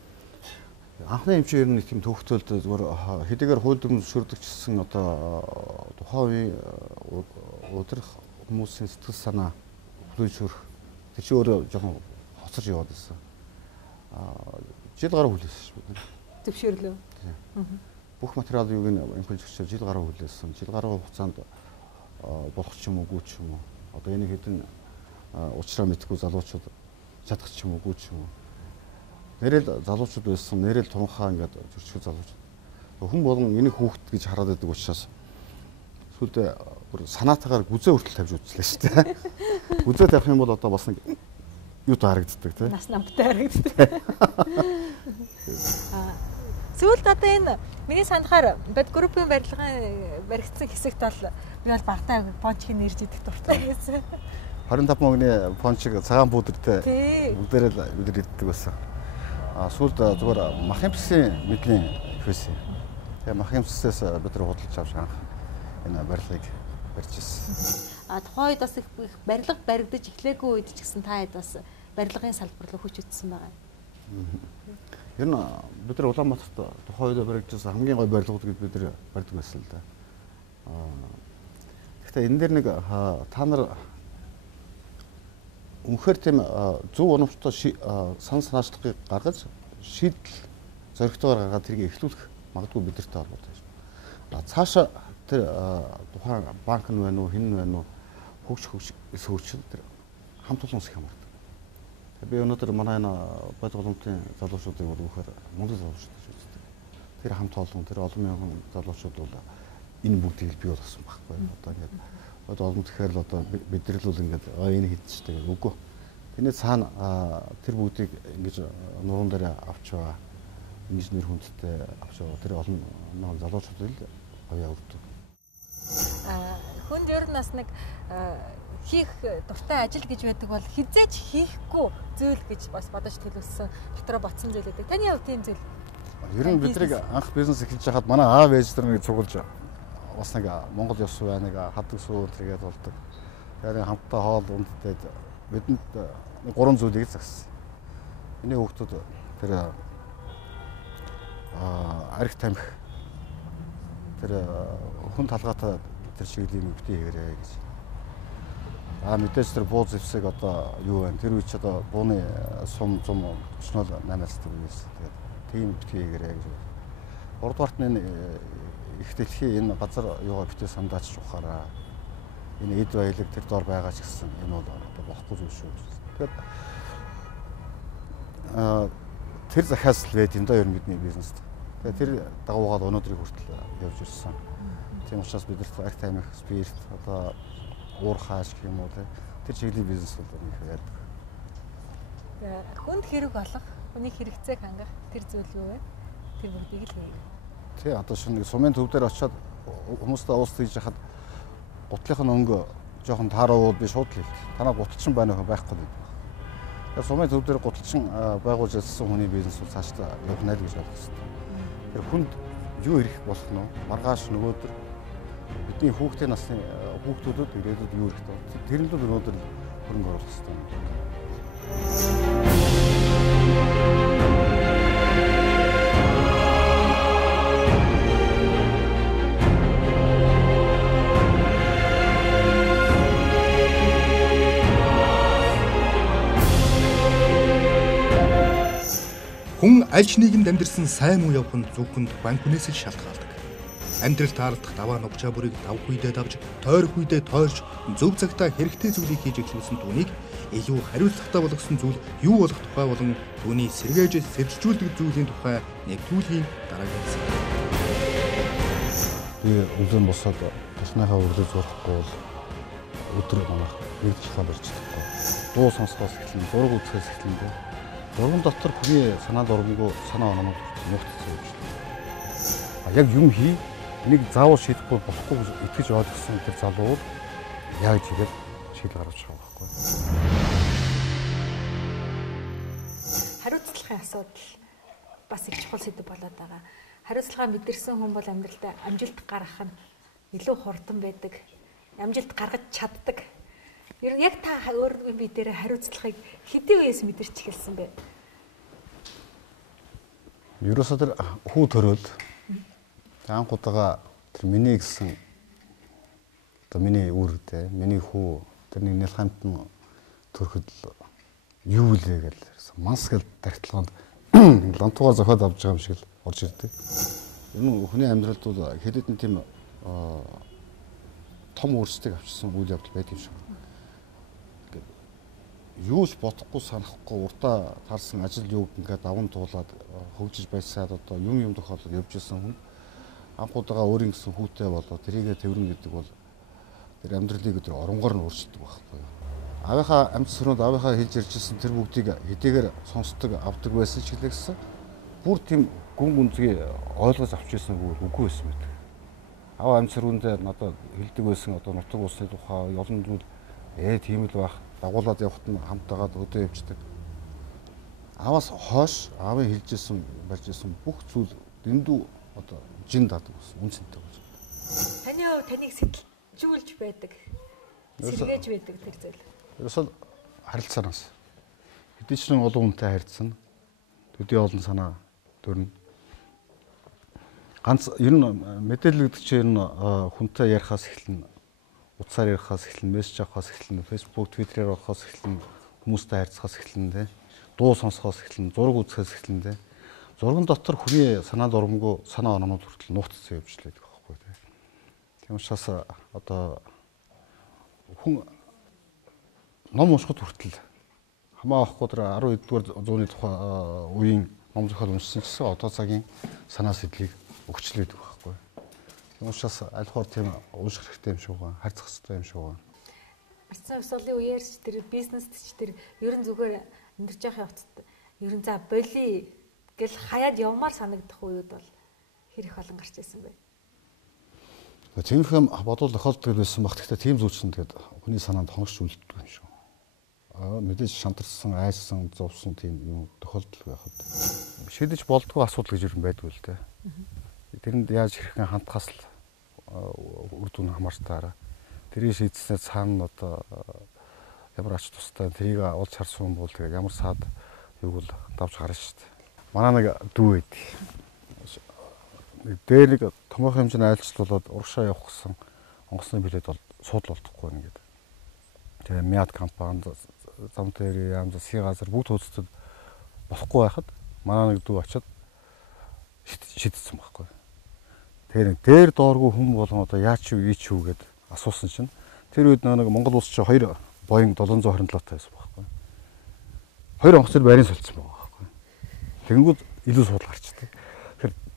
Анхны эмчээр нэг тийм төвхтөлд зүгээр хэдийгээр хууль дүрм зөвшөөрдөгчсөн одоо тухайн үеийн удирдах хүмүүсийн сэтгэл санаа хүлээж өрөх тэр чинь өөрөө жоохон хоцорж яваад байсан. жил гаруй хүлээсэн шүү бид. Зөвшөөрлөө. Бүх материал юуг нь импульсчээр жил гаруй хүлээсэн. Жил гаруй хугацаанд болох ч юм уугүй ч юм уу. Одоо энийг хэдэн уучраа мэдгүй залуучууд чадах ч юм уугүй ч юм уу. Нэрэл залуучууд байсан, нэрэл тунхаа ингээд зөрчил залуучууд. Хүн болгон энийг хүүхэд гэж хараад байдаг учраас сүүлдээ санаатаагаар гүзээ хүртэл тавьж үзлээ шүү дээ. Гүзээ тавих юм бол одоо бас нэг юу таарагддаг тийм. Нас намтай харагддаг. Сүүлд одоо энэ миний санахаар бод группийн барилгын баригдсан хэсэгт бол би бол багтаа пончиг нэрж идэх дуртай гэсэн. 25 мөнгөний пончиг цагаан бүүдэртэй бүгдээрээ л бид нар иддэг байсан. Сүүлд зүгээр махын псийн мэдлийн их байсан. Тэгээ махын псээс бид нар худалдаж авч анх энэ барилгыг барьж ирсэн. Тухайн үед бас их барилга баригдаж эхлээгүй үед ч гэсэн та хэд бас барилгын салбар руу хүч утсан байгаа. Ер нь бид нар Улаанбаатарт тухайн үед баригдсан хамгийн гоё барилгууд гэж бид нар барьдаг байсан л да. Гэхдээ энэ дээр нэг та нар үнэхээр тийм зөв оновчтой сан санаачлагыг гаргаж шийдэл зоригтойгоор гаргаад тэрийг эхлүүлэх магадгүй бидэртэй холбоотой байна. Цаашаа тэр тухайн банк нь байна уу, хэн нь байна уу, хөгж эсвүүчл тэр хамт олон ус их хамаардаг. Би өнөөдөр манай энэ бод голомтын залуучуудыг бол үнэхээр мундаг залуучууд гэж үздэг. Тэр хамт олон, тэр олон мянган залуучууд бол энэ бүгдийг бий болгосон байхгүй. Одоо ингээд бод голомт гэхээр л одоо бидэрлүүл ингээд энэ хийдчихтэй гэдэг үгүй. Тэний цаана тэр бүгдийг ингэж нуруунд дээр авч байгаа. Инженер хүндтэй авч байгаа. Тэр олон мянган залуучууд л ояа өгдөг. Хүнд ер нь бас нэг хийх дуртай ажил гэж байдаг бол хизээч хийхгүй зүйл гэж бас бодож төлөвлөсөн дотроо ботсон зүйл байдаг. Таны хувьд тийм зүйл? Ер нь бидний анх бизнес эхэлж хахад манай аав ээж нар нэг цугулж бас нэг Монгол ёс бай нэг хадаг суу тэргээд болдог. Тэгэхээр хамтдаа хоол ундтайд бидэнд 3 зүйлийг загсан. Миний хүүхдүүд тэр арх тамхи тэр хүн талгаатай тэр чиглэлийн битгий хийгэрэй гэж. Мэдээж тэр бууз зэвсэг одоо юу вэ? Тэр үе ч одоо бууны сум өчнөл 8-аас төгөөс тэгээд тийм битгий хийгэрэй гэж. Гуравдугаарт нь их дэлхий энэ газар юугаа битээ сандаач ухаараа. Энэ эд баялаг тэр дор байгаа ч гэсэн энэ бол одоо болохгүй зүйл шүү. Тэгээд тэр захиас л байд юм да ер нь бидний бизнест. Тэгээд тэр дагуугаад өнөөдрийг хүртэл явж ирсэн. Тийм учраас бид нарт арх тамхи, спирт одоо уур хааш гэх юм уу тэр чиглэлийн бизнес бол их байдаг. Хүнд хэрэг олох, хүний хэрэгцээг хангах тэр зүйл юу вэ? Тэр бүгдийг л хийнэ. Тий, одоо шинэ сумын төв дээр очиод хүмүүстэй уус хийж хахад гутлынх нь өнгө жоохон тааруу би шууд л хэлдэг. Танаа гуталчин байна уу байхгүй гэдэг. Тэгэхээр сумын төв дээр гуталчин байгуулж ажилласан хүний бизнес бол цаашдаа явах найд гэж бодох хэрэгтэй. Тэр хүнд юу ирэх болох нь маргааш нөгөөдөр бидний хүүхдийн насны хүүхдүүдэд ирээдүйд юу ирэх вэ? Тэрэнд л өнөөдөр хөрөнгө оруулах хэрэгтэй. Хүн аль ч нийгэмд амьдарсан сайн уу явах нь зөвхөн тухайн хүнээс л шалтгаалдаг. Амьдрал таардах даваа нугчаа бүрийг давх үедээ давж, тойрох үедээ тойрч, зөв цагтаа хэрэгтэй зүйлийг хийж эхлүүлсэн түүнийг илүү хариуцлагатай болгосон зүйл юу болох тухай болон түүний сэргээж сэрэлжүүлдэг зүйлийн тухай нэвтрүүлгийн дараагийн хэсэг. Би өглөө босоод тусныхаа өглөө зурхгүй бол өдөр манайх нэг чихаа барьж чадахгүй. Дуу сонсохоос эхлэн, зураг үзэхээс эхлэн зурган дотор хүний санаа дургамгүй санаа оноо нухацсан юм шиг. Яг юм хий энийг заавал шийдэхгүй болохгүй гэж итгэж ойлгосон тэр залуу яаж игээд шийдэл гаргаж байгаа байхгүй. Хариуцлагын асуудал бас их чухал сэдв болоод байгаа. Хариуцлагаа мэдэрсэн хүн бол амьдралдаа амжилт гаргах нь илүү хурдан байдаг. Амжилт гаргаж чаддаг. Ер нь яг та өөрийн бие дээр хариуцлагыг хэдийн үеэс мэдэрч эхэлсэн бэ? Ерөөсөө тэр хүү төрөөд анх удаага тэр миний гэсэн одоо миний үүрэгтэй миний хүү тэрний нэлхамт нь төрөхөд юу лээ гэл манс гэл тархилгаанд лантуугаар зохиод авч байгаа юм шиг л орж ирдэг. Ер нь хүний амьдралд бол хэд хэдэн тийм том өөрсдийг авчирсан үйл явдал байд юм шиг. Юуж бодохгүй санахгүй урдаа тарсан ажил юуг ингээд даван туулаад хөгжиж байсаад одоо юм тохиолдод явж исэн хүн анхудаага өөрийн гэсэн хүүтэй болоо тэрийгэ тэрвэрнэ гэдэг бол тэр амьдралыг тэр оронгоор нь өөрчилдөг байхгүй юу. Авийнхаа амьд сүрөнд авийнхаа хэлж иржсэн тэр бүгдийг хэдийгээр сонсдог авдаг байсан ч гэлээсэн бүр тийм гүн гүнзгий ойлгож авч ирсэн үгүй байсан мэт. Ав амьд сүрүүндээ надад хэлдэг байсан одоо нутаг улсны тухай олон зүйл тийм л байх дагуулад явахт нь хамтаагаад өдөө явждаг. Аваас хойш аавын хэлжсэн барьжсэн бүх зүйл дэндүү одоо жин дадаг байсан үнцэнтэй болж. Таны хувьд таныг сэтэлжүүлж байдаг. Сэргээж байдаг тэр зүйл. Ерөөсөө харилцаанаас хэдий ч нэг олон хүнтэй харилцсан. Төдий олон санаа төрнө. Ганц ер нь мэдээлэл гэдэг чинь ер нь хүнтэй ярихаас эхэлнэ. Утсаар ярихаас эхэлнэ, мессеж авахаас эхэлнэ, Facebook, Twitter-ээр авахаас эхэлнэ, хүмүүстэй харьцахаас эхэлнэ те. Дуу сонсохоос эхэлнэ, зураг үзэхээс эхэлнэ те. Зурган дотор хүний санаа дурамгүй санаа оноонууд хүртэл нууцсан явж лээд байхгүй те. Тийм учраас одоо хүн ном уншихад хүртэл хамаа авахгүй тэр 12-р зууны тухай үеийн ном зохиол уншсан гэсэн одоо цагийн санаа сэтлийг өгчлээд байхгүй. Тийм учраас аль хоор тийм унших хэрэгтэй юм шиг байна. Харьцах хэрэгтэй юм шиг байна. Ардсан ёслолын үеэр ч тэр бизнест ч тэр ерөн зүгээр амьдарч явах явцад ерөн за боли гэл хаяад явмаар санагдах үед бол хэр их олон гарч ирсэн бэ? Тиймэрхүү бодвол тохиолддог байсан баг. Гэхдээ тийм зүйл чинь тэгээд хүний санаанд хоногч үлддэг юм шиг. Мэдээж шантарсан, айсан, зовсон тийм юм тохиолдол байхад шийдэж болдгоо асуудал гэж юм байдгүй л дээ. Тэрэнд яаж хэрхэн хандхаас л үр дүн хамаартай. Тэрийг шийдснээр цаана одоо ямар ач тустай тэрийг олж харсан бол тэгээд ямар саад юуг л давж гарна шүү дээ. Манай нэг дүү байд. Дээр нэг томоохон хэмжээний айлчлал болоод урагшаа явах гэсэн онгоцны билет бол суудл болдохгүй нэгэд. Тэгээ Мяд компани зам дээр янз засгийн газар бүгд хөөцөд болохгүй байхад манай нэг дүү очиод шийдсэн байхгүй. Тэр дээр дооргүй хүн болгон одоо яач юу ийч юу гэд асуусан чинь тэр үед нэг Монгол улс чинь 2 Boeing 727 тайсан байхгүй. 2 онгоцны байрын солилцсон байгаа байхгүй. Тэнгүүд илүү суудл гарчдаг.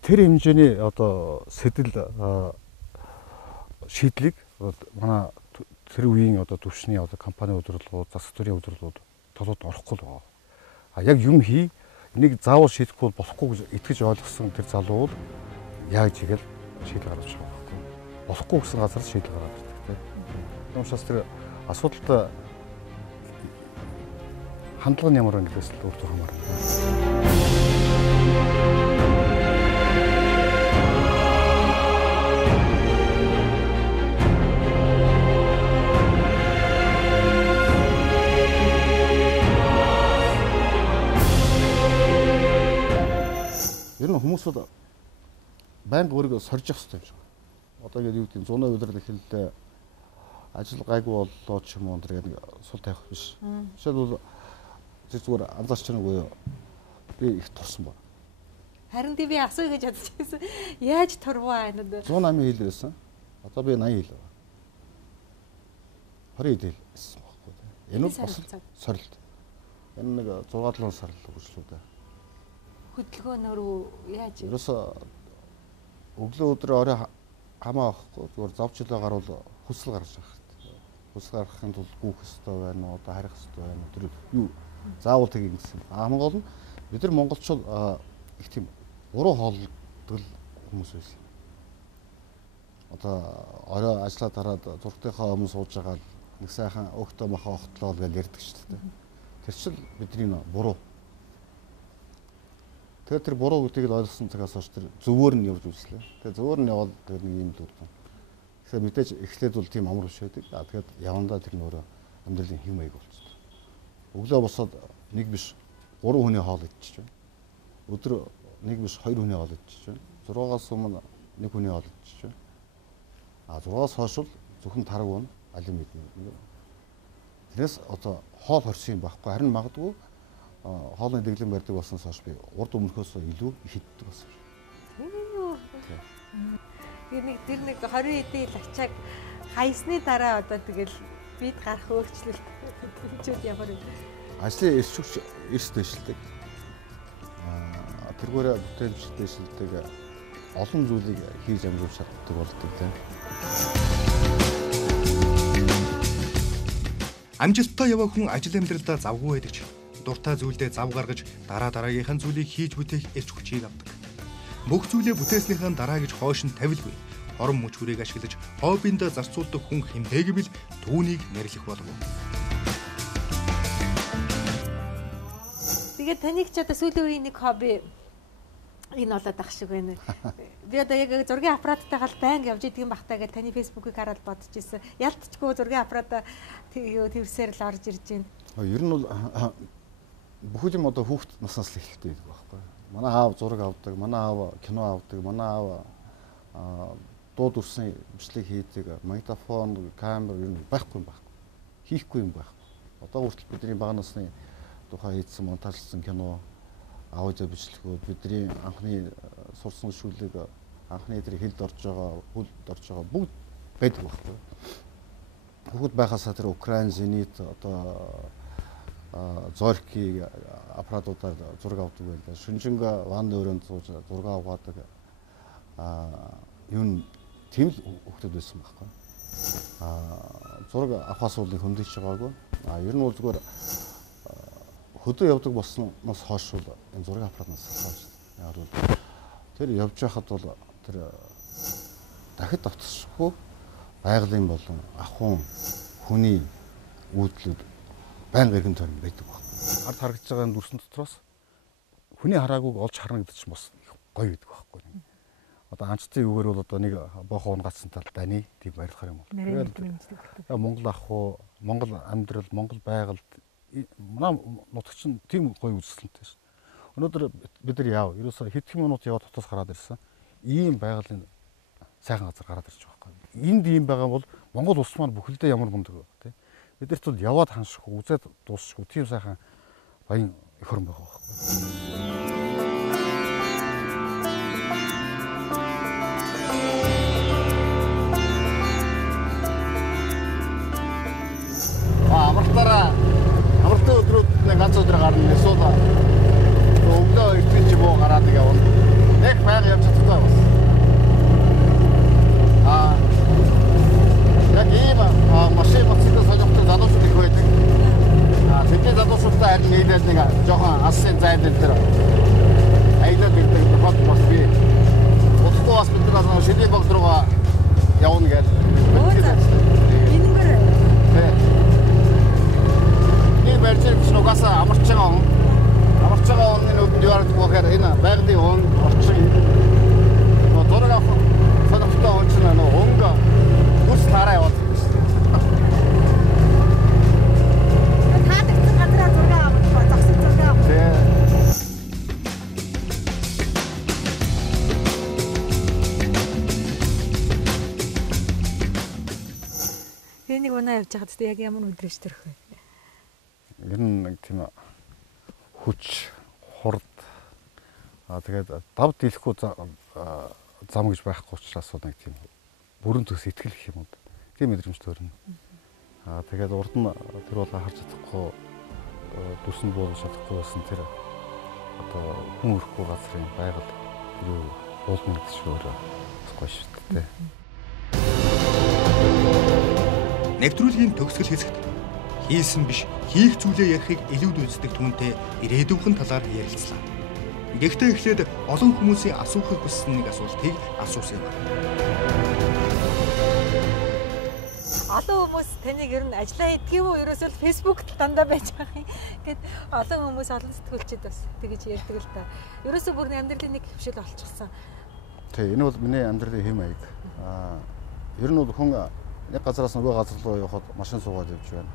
Тэр хэмжээний одоо сэтэл шийдлийг манай тэр үеийн одоо төвшний одоо компани удирдлагууд, засаг төрийн удирдлагууд толгойд орохгүй л байгаа. Яг юм хий энийг заавал шийдэхгүй болохгүй гэж итгэж ойлгосон тэр залуу бол яаж игээл шийдэл гаргаж байгаа байхгүй. Болохгүй гэсэн газар шийдэл гаргаад ирдэг тийм. Тийм учраас тэр асуудалтай хандлага нь ямар вэ гэдгээс л өөртөө хамаарна. Ер нь хүмүүсүүд байнга өөрийгөө сорж явах хэрэгтэй юм шиг. Одоо яг юу гэдэг 100% удирдал эхэллээ. Ажил гайгүй боллоо ч юм уу тэр яг сул тавих биш. Жишээлбэл зүгээр анзаарч байгаа буюу би их турсан байна. Харин би асууя гэж бодож байсан. Яаж турваа энэ? 108 хил байсан. Одоо би 80 хил байна. 20 хил байсан байхгүй. Энэ бол бас сорилт. Энэ нэг 6-7 сар л үргэлжлүү дээ. Хөдөлгөөнөөр яаж? Ерөөсө өглөө өдрөө орой хамаа авахгүй зүгээр завчлаа гарвал хүсэл гаргаж байгаа хэрэгтэй. Хүсэл гаргахын тулд гүөх ёстой байна уу, одоо харих ёстой байна уу? Тэр юу заавал тийг ингэсэн. Хамгийн гол нь бид нар монголчууд их тийм уруу хоолдог хүмүүс байсан. Одоо орой ажиллаа дараад зургтынхаа өмнө сууж байгаа нэг сайхан өөхтөө махаа огтлоо гэж ярьдаг шүү дээ. Тэр чинь бидний буруу. Тэгэхээр тэр буруу гэдгийг ойлгосон цагаас хойш тэр зөвөр нь явж үзлээ. Тэгээ зөвөр нь явал тэр нэг юм л үрдэн. Тэгэхээр мэдээж эхлээд бол тийм амар биш байдаг. Тэгэхээр явандаа тэр нөрөө амьдралын хэм маяг болчихсон. Өглөө босоод нэг биш 3 хүний хоол идчихэж байна. Өдөр нэг биш 2 хүний хоол идчихэж байна. 6-аас өмнө 1 хүний хоол идчихэж байна. 6-аас хойш бол зөвхөн тараг уун алим мэднэ. Тэрээс одоо хоол хорсон юм байхгүй. Харин магадгүй хоолны дэглэм барьдаг болсноос хойш би урд өмнөхөөс илүү хиддэг болсон. Тэр нэг 20 эдийн ачааг хайсны дараа одоо тэгэл бид гарах өөрчлөлт хэмжээд ямар вэ? Ажлын эрс дэвшилдэг. Тэргээр бүтээмжтэй дэвшилдэг олон зүйлийг хийж амжуулж чаддаг болдог тийм. Амжилттай яваа хүн ажил амьдралдаа завгүй байдаг ч дуртай зүйлдээ зав гаргаж дараагийнхаа зүйлийг хийж бүтээх эрч хүчийг авдаг. Бүх зүйлээ бүтээснийхаа дараа гэж хойш нь тавилгүй. Орон мөч хүрийг ашиглаж хоббиндээ зарцуулдаг хүн хэмтэй гэвэл түүнийг нэрлэх болов. Тэгээд таныг ч одоо сүүлийн үеийн нэг хобби энэ болоод ах шиг байна. Би одоо яг зургийн аппараттайгаа байнга явж идэх юм бахтаа гэж таны фэйсбүүкийг хараад бодож ирсэн. Ялтчгүй зургийн аппарата тэрсээр л орж ирж байна. Ер нь бол бүх юм одоо хүүхд наснаас л эхэлдэг байхгүй. Манай аав зураг авдаг, манай аав кино авдаг, манай аав дууд үрсэн бичлэг хийдэг, магнитофон, камер ер нь байхгүй юм байхгүй. Хийхгүй юм байхгүй. Одоо хүртэл бидний бага насны тухай хийсэн монтажлсан кино, аудио бичлэгүүд, бидний анхны сурсан шүлэг, анхны тэр хэлд орж байгаа, хөлд орж байгаа бүгд байдаг байхгүй. Хүүхд байхасаа тэр Украин, Зенит одоо зорки аппаратуудаар зураг авдаг байлаа. Шүнжинга ванны өрөөнд сууж зураг аваадаг. Юу тийм л хүүхдүүд байсан байхгүй. Зураг авахаас уулын хөндөж байгаагүй. Ер нь бол зүгээр хөдөө явдаг болсноос хойш бол энэ зураг аппаратнаас салж байна. Яг бол тэр явж байхад бол тэр дахид давтчихгүй байгалийн болон ахуйн хүний үйлдэлүүд байнга иргэн тойрон байдаг байхгүй. Ард харагдж байгаа дүрсэн дотроос хүний хараагүй олж харна гэдэг чинь бас гоё байдаг байхгүй. Одоо анчтын үгээр бол одоо нэг бохон гацсан тал дани тийм барилах юм бол. Тэгээд Монгол ахуй, Монгол амьдрал, Монгол байгальд манай нутагч нь тийм гоё үзэсгэлэнтэй шин. Өнөөдөр бид нар яав. Ерөөсө хэдхэн минут яваад хотоос гараад ирсэн. Ийм байгалийн сайхан газар гараад ирж байгаа байхгүй. Энд ийм байгаа бол Монгол улс маань бүхэлдээ ямар мундаг вэ тий. Бидэрт бол яваад ханшихгүй, үзээд дуусчихгүй тийм сайхан баян эх орн байгаа байхгүй. Амралтын өдрүүд нэг ганц өдөр гарна эсвэл өглөө ирсэн ч юм уу гараад явна. Нэг байг явж чаддаг бас. Яг ийм машин моцтой сонирхдаг залуучууд их байдаг. Тэдний залуучуудтай харин нийлээд нэг жоохон алсын зайд дээр аялаад ирдэг бод бас би. Утгагүй бас бид нар шилий богд руугаа явна гэж. Барьж чинь угаасаа амарч байгаа онны нүдэнд яваад гохоор энэ байгалийн он орчин дураг авах сонирхолтой он чинь өнг бүс тараа яваад байна шүү дээ. Таадагсан газараа зураг авах зогсож зураг авах. Тэнийг унаа явж байхад яг ямар өдрөж төрөх вэ? Ер нь нэг тийм хүч, хурд тэгээд давд дийлэхгүй зам гэж байхгүй учраас нэг тийм бүрэн төс итгэл гэх юм уу. Тийм мэдрэмж төрнө. Тэгээд урд нь тэр бол харж чадахгүй дүрсэнд буулгаж чадахгүй байсан тэр одоо хүн өрөхгүй газрын байгаль юу уулна гэж өөрөө гоё шүү дээ. Нэвтрүүлгийн төгсгөл хэсэгт хийсэн биш хийх зүйлээ ярихыг илүүд үздэг түүнтэй ирээдүйн талаар ярилцлаа. Гэхдээ эхлээд олон хүмүүсийн асуухыг хүссэн нэг асуултыг асуусан юм. Олон хүмүүс таныг ер нь ажиллаа хийдэг юм уу? Ерөөсөө фэйсбүүкт дандаа байж байгаа юм. Гэт олон хүмүүс олон сэтгүүлчид бас тэгэж ярьдаг л та. Ерөөсөө бүр амьдралын нэг хөвшил болчихсон. Тэг, энэ бол миний амьдралын хэм маяг. Ер нь бол хүн нэг газараас нөгөө газар руу явхад машин суугаад явж байна.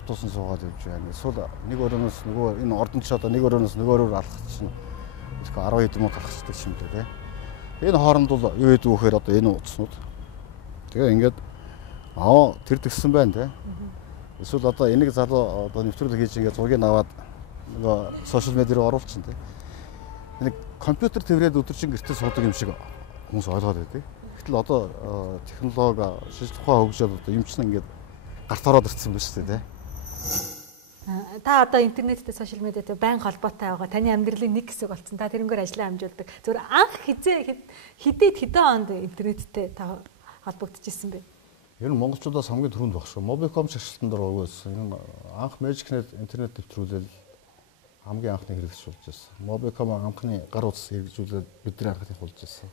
Автобусын суугаад явж байна. Эсвэл нэг өрөөнөөс нөгөө энэ ордонд ч одоо нэг өрөөнөөс нөгөө өрөөр алхах чинь их 10 хэдэн мянга алхахдаг юм дээ тий. Энэ хооронд бол юу гэдэг вэхээр одоо энэ утаснууд. Тэгээ ингээд тэр тгсэн байна тий. Эсвэл одоо энийг залуу одоо нэвтрүүлэг хийж ингээд зургийг аваад нөгөө сошиал медиа руу оруулчихсан тийм. Нэг компьютер тэрвэрэд өдөржин гэртээ суудаг юм шиг хүмүүс ойлгоод байдаг. Гэтэл одоо технологи шинжлэх ухаан хөгжөөд одоо юм чинь ингээд гарт ороод ирсэн байна шүү дээ. Та одоо интернеттэй сошиал медиатай байнга холбоотой байгаа. Таны амьдралын нэг хэсэг болсон. Та тэрнгээр ажиллаа амжуулдаг. Зөвхөн анх хэдэн онд интернеттэй та холбогдчихсэн бэ? Ер нь монголчуудаас хамгийн түрүүнд баг шүү. Mobicom шашилтан дор өгөөсөн. Энэ анх Magicnet интернет дэвтрүүлэл хамгийн анхны хэрэгжүүлж байсан. Mobicom анхны гар утас хэрэгжүүлээд бидний анхны хулж байсан.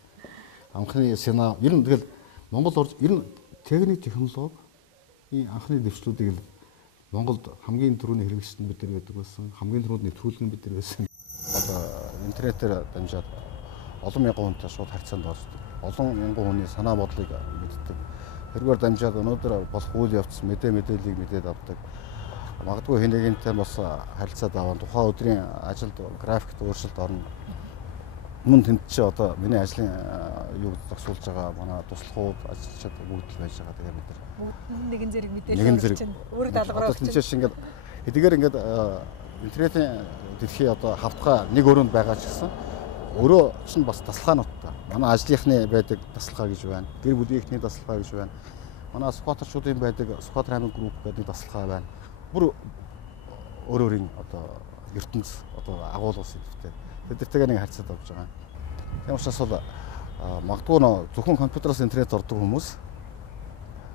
Анхны сена ер нь тэгэл Монгол ер нь техник технологи анхны дэвшлүүдийг л Монголд хамгийн түрүүний хэрэгжүүлсэн бид нар байдаг байсан. Хамгийн түрүүнд нэвтрүүлэг нь бид нар байсан. Одоо интернетээр дамжаад олон мянган хүнтэй шууд харьцаанд ордог. Олон мянган хүний санаа бодлыг мэддэг. Тэргээр дамжаад өнөөдөр болох үйл явц мэдээллийг мэдээд авдаг. Магадгүй хинэгэнтэй бас харилцаад аван тухайн өдрийн ажилд графикт өөрчлөлт орно. Мөн тэнд чи одоо миний ажлын юу зогсуулж байгаа манай туслахууд ажилчид бүгд л байж байгаа. Тэгээ бид нар нэгэн зэрэг мэдээлэл чинь өөр даалгавар өгч байна. Хэдийгээр ингээд интернетийн дэлхий одоо хавтгай нэг өрөөнд байгаа ч гэсэн өөрөө чинь бас тасалгаануудтай. Манай ажлынхны байдаг тасалгаа гэж байна. Гэр бүлийнхний тасалгаа гэж байна. Манай скватерчуудын байдаг скватер хамт групп гэдэг тасалгаа байна. Бүр өөрийн одоо ертөнц одоо агуулгаас идэвхтэй. Тэдэртэйгээ нэг харьцаад авч байгаа. Тийм учраас бол магадгүй зөвхөн компьютероос интернет ордог хүмүүс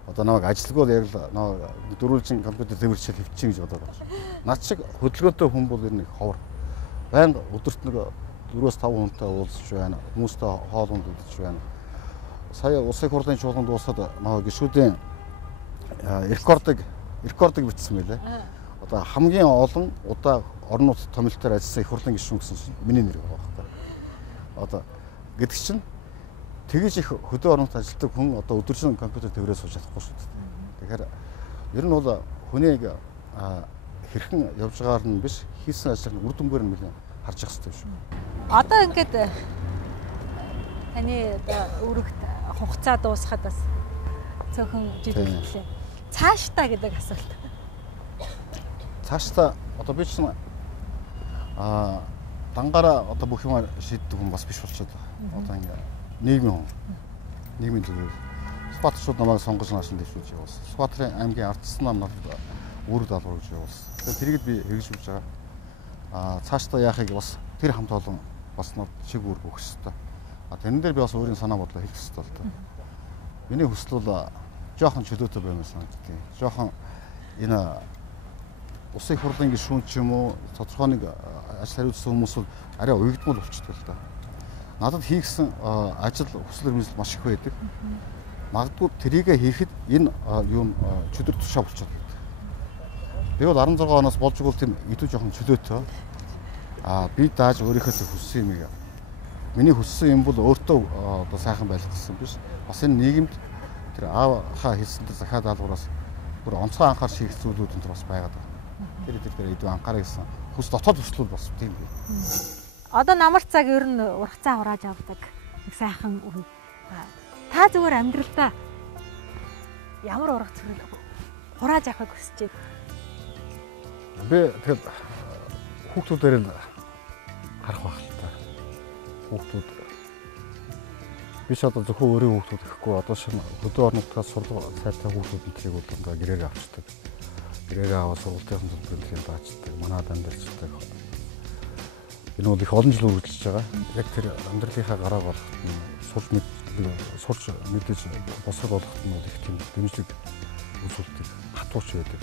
одоо намайг ажилгүй яг л дөрвөлжин компьютер тэмэрчл хөвчих гэж бодоод байна. Над шиг хөдөлгөөнтэй хүн бол ер нь ховор. Байнга өдөрт нэг 4-5 хүнтэй уулзч байна. Хүмүүстэй хоолунд идэж байна. Сая улсын хурлын чуулганд дуусаад гишүүдийн рекордыг бичсэн байлээ. Одоо хамгийн олон удаа орон нутгийн томилтоор ажилласан их хурлын гишүүн гэсэн миний нэр байгаа байхгүй. Одоо гэдэг чинь тэгэж их хөдөө оронт ажилладаг хүн одоо өдөржин компьютер төврөө сууж чадахгүй шүү дээ. Тэгэхээр ер нь бол хүнийг хэрхэн явж байгаагаар нь биш хийсэн ажлын үр дүнгээр нь нэлээд харж явах хэрэгтэй шүү. Одоо ингээд таны одоо өргөт хугацаа дуусахад бас цөөхөн жижиглээ. Цаашдаа гэдэг асуулт. Цаашдаа одоо би чинь дангаараа одоо бүх юм шийддэг хүн бас биш болчиход байна. Одоо ингээ нийгмийн хүн. Нийгмийн зүйл. Скватерчууд намайг сонгож наашин дэвшүүлж явуулсан. Скватерын аймгийн ардсан намнад үүрэг даалгавар гэж явуулсан. Тэгэхээр тэрийг би хэрэгжүүлж байгаа. Цаашдаа яахыг бас тэр хамт олон бас над чиг үүрэг өгөх хэрэгтэй. Тэрэн дээр би бас өөрийн санаа бодлоо хэлэх хэрэгтэй л та. Миний хүсэл бол жоохон чөлөөтэй баймаар санагддаг. Жоохон энэ улсын хурлын гишүүн ч юм уу тодорхой нэг ажил хариуцсан хүмүүс бол арай уягдмал болчихдог л да. Надад хийгсэн ажил хүсэл эрмэлзэл маш их байдаг. Магадгүй тэрийгэ хийхэд энэ юм чөдөр тушаа болчиход байдаг. Би бол 16 оноос болж игэл тийм илүү жоохон чөлөөтэй. Би дааж өөрийнхөө хүссэн юм. Миний хүссэн юм бол өөртөө одоо сайхан байх гэсэн биш. Бас энэ нийгэмд тэр аавхаа хэлсэн тэр захаа даалгавраас бүр онцгой анхаар шийдэх зүйлүүд энэ бас байгаад байна. Тэр идэв анхаараа гэсэн хүс дотоод хүслүүд бас тийм бай. Одоо намар цаг ер нь ургацаа хурааж авдаг нэг сайхан үе. Та зүгээр амьдралдаа ямар ургац хурааж авахыг хүсэж байна? Би тэгэхээр хүүхдүүдээр нь харах байх л та. Хүүхдүүд биш одоо зөвхөн өөрийн хүүхдүүд гэхгүй одоо шинэ хөдөө орнуудаас сургууль сайтай хүүхдүүд энтрийг удаа гэрээрээ авчдаг. Гэрээрээ аваад сургуулийн төлөвлөлтөнд даачдаг. Манайд амьдарчдаг. Энэ бол их олон жил үргэлжилж байгаа. Яг тэр амьдралынхаа гараа болгоход нь сурч мэдээж босгол болгоход нь их тийм дэмжлэг үзүүлдэг. Хатууч байдаг.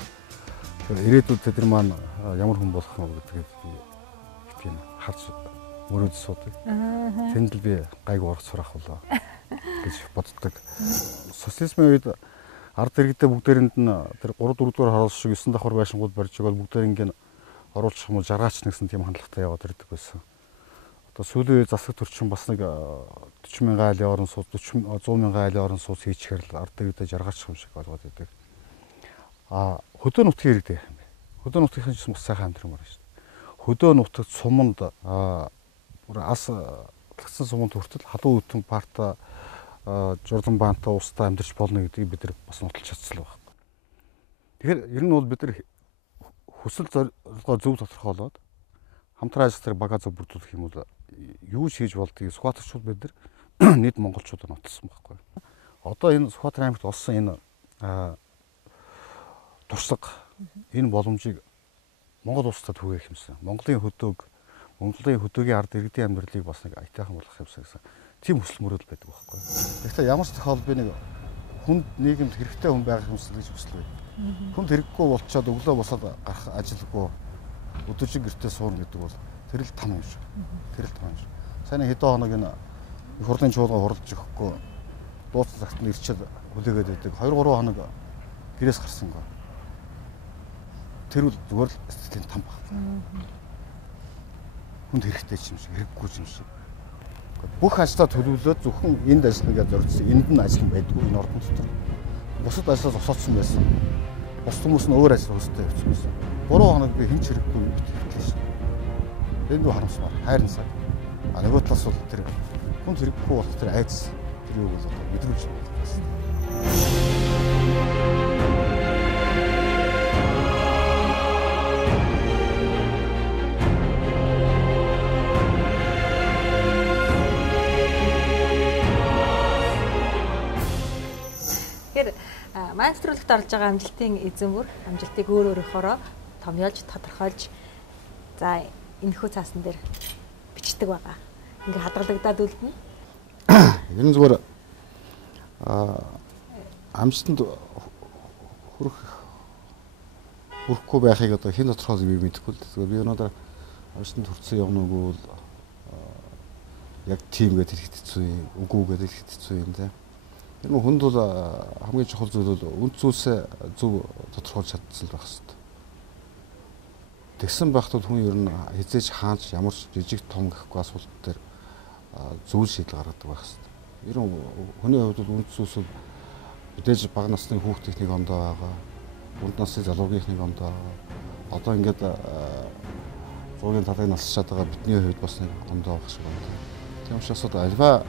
Тэгэхээр ирээдүйд тэр маань ямар хүн болох нь гэдгийг би их тийм харж мөрөөд суудаг. Тэнд л би гайгүй ургац сурах болоо гэж боддог. Социализмын үед ард иргэдээ бүгдээрэнд нь тэр 3 4 дугаар харуулс шиг 9 давхар байшингууд барьж байгаа бол бүгдээр ингэ оруулах юм уу жаргаач нэгсэн тийм хандлагатай яваад ирдэг байсан. Одоо сүүлийн үе засаг төрчин бас нэг 40 мянган айлын орон сууц 100 мянган айлын орон сууц хийчихээр л ард иргэдээ жаргаач юм шиг болгоод байдаг. Хөдөө нутгийн иргэд яах юм бэ? Хөдөө нутгийн чинь бас сайхан амьдрал байна шүү дээ. Хөдөө нутагт суманд ас тагсан суманд хүртэл халуун үтэн парта журлан баантай устдаа амьдарч болно гэдгийг бид нар бас нотолж чадсан л байна. Тэгэхээр ер нь бол бид нар хүсэл зорилгоо зөв тодорхойлоод хамтран ажиллах бага зөв бүрдүүлэх юм бол юу хийж болдгийг Сүхбаатарчууд бид нар нийт монголчуудад нотолсон байхгүй. Одоо энэ Сүхбаатар аймагт олсон энэ туршлага энэ боломжийг Монгол улсад түгээх юмсан. Монголын хөдөөгийн ард иргэдийн амьдралыг бас нэг аятайхан болгох юмсан гэсэн тийм хүсэл мөрөөдөл байдаг байхгүй. Гэхдээ ямар ч тохиолдолд би нэг хүнд нийгэмд хэрэгтэй хүн байх юмсан гэж хүсэл байд. Хүнд хэрэггүй болчоод өглөө босоод гарах ажилгүй өдөржин гэртээ суурна гэдэг бол тэр л том юм шиг. Тэр л том юм шиг. Сайн хэдэн хоног энэ их хурлын чуулга хурлаж өгөхгүй дууцсан цагт нь ирчээд хүлээгээд байдаг. 2-3 хоног гэрээс гарсангаа. Тэр бол зүгээр л сэтгэлийн том баг. Хүнд хэрэгтэй юм шиг, хэрэггүй юм шиг. Бүх ажлаа төлөвлөөд зөвхөн энд ажиллана гэж зорьсон. Энд нь ажил байдгүй энэ ордон дотор. Бусад ажлаас босоодсон байсан. Бус хүмүүс нь өөр ажил хөстэй явчихсан байсан. 3 хоног би хэн ч хэрэггүй хэвчлээ шин. Энд нь харамсмаар хайрнасаа. А нөгөө талаас бол тэр хүн хэрэггүй болох тэр айдас тэр юу бол одоо мэдрүүлж байна. Майстрологт орж байгаа амжилтын эзэн бүр амжилтыг өөрөөхөөрөө томьёолж тодорхойлж за энэхүү цаасан дээр бичдэг байгаа. Ингээ хадгалагдаад үлдэнэ. Ер нь зүгээр амжилтанд хүрэхгүй байхыг одоо хэн тодорхойлж би мэдэхгүй л зүгээр би өнөөдөр амжилтанд хүрсэн юм уу бол яг тим гэдэг хэцүү юм, үгүй гэдэг хэцүү юм те. Тэр нь хүнд бол хамгийн чухал зүйл бол үнд зүйлсээ зөв тодорхойлж чадсан байх хэрэгтэй. Тэгсэн байхдаа хүн ер нь хизээж хаанч ямар ч жижиг том гэхгүй асуулт дээр зөв шийдэл гаргадаг байх хэрэгтэй. Ер нь хүний хувьд бол үнд зүйлсүүд мэдээж бага насны хүүхдийнхнийг ондоо байгаа. Үнд насны залуугийнхнийг ондоо байгаа. Одоо ингээд зургийн талыг насчаад байгаа бидний хувьд бас нэг ондоо байх шиг байна. Тийм учраас одоо альва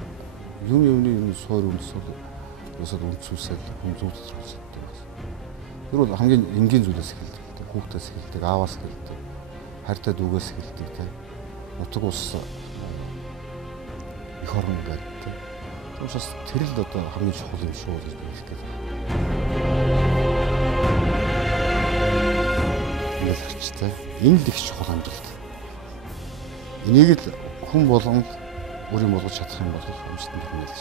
юмны суур үндэс бол өсөд үнцүүлсэл хүн зүйл тодорхойлж чаддаг байна. Тэр бол хамгийн энгийн зүйлээс эхэлдэг. Хүүхдээс эхэлдэг, ааваас эхэлдэг, хайртай дүүгээс эхэлдэг тийм. Нутаг ус их орон гэдэг тийм. Түүнээс тэр л одоо хамгийн чухал юм шүү гэж би хэлдэг. Ингээд хэрчтэй. Энэ л их чухал амжилт. Энийг л хүн болгонд өөрийн болгож чадах юм бол амжилтанд хүрнэ гэж.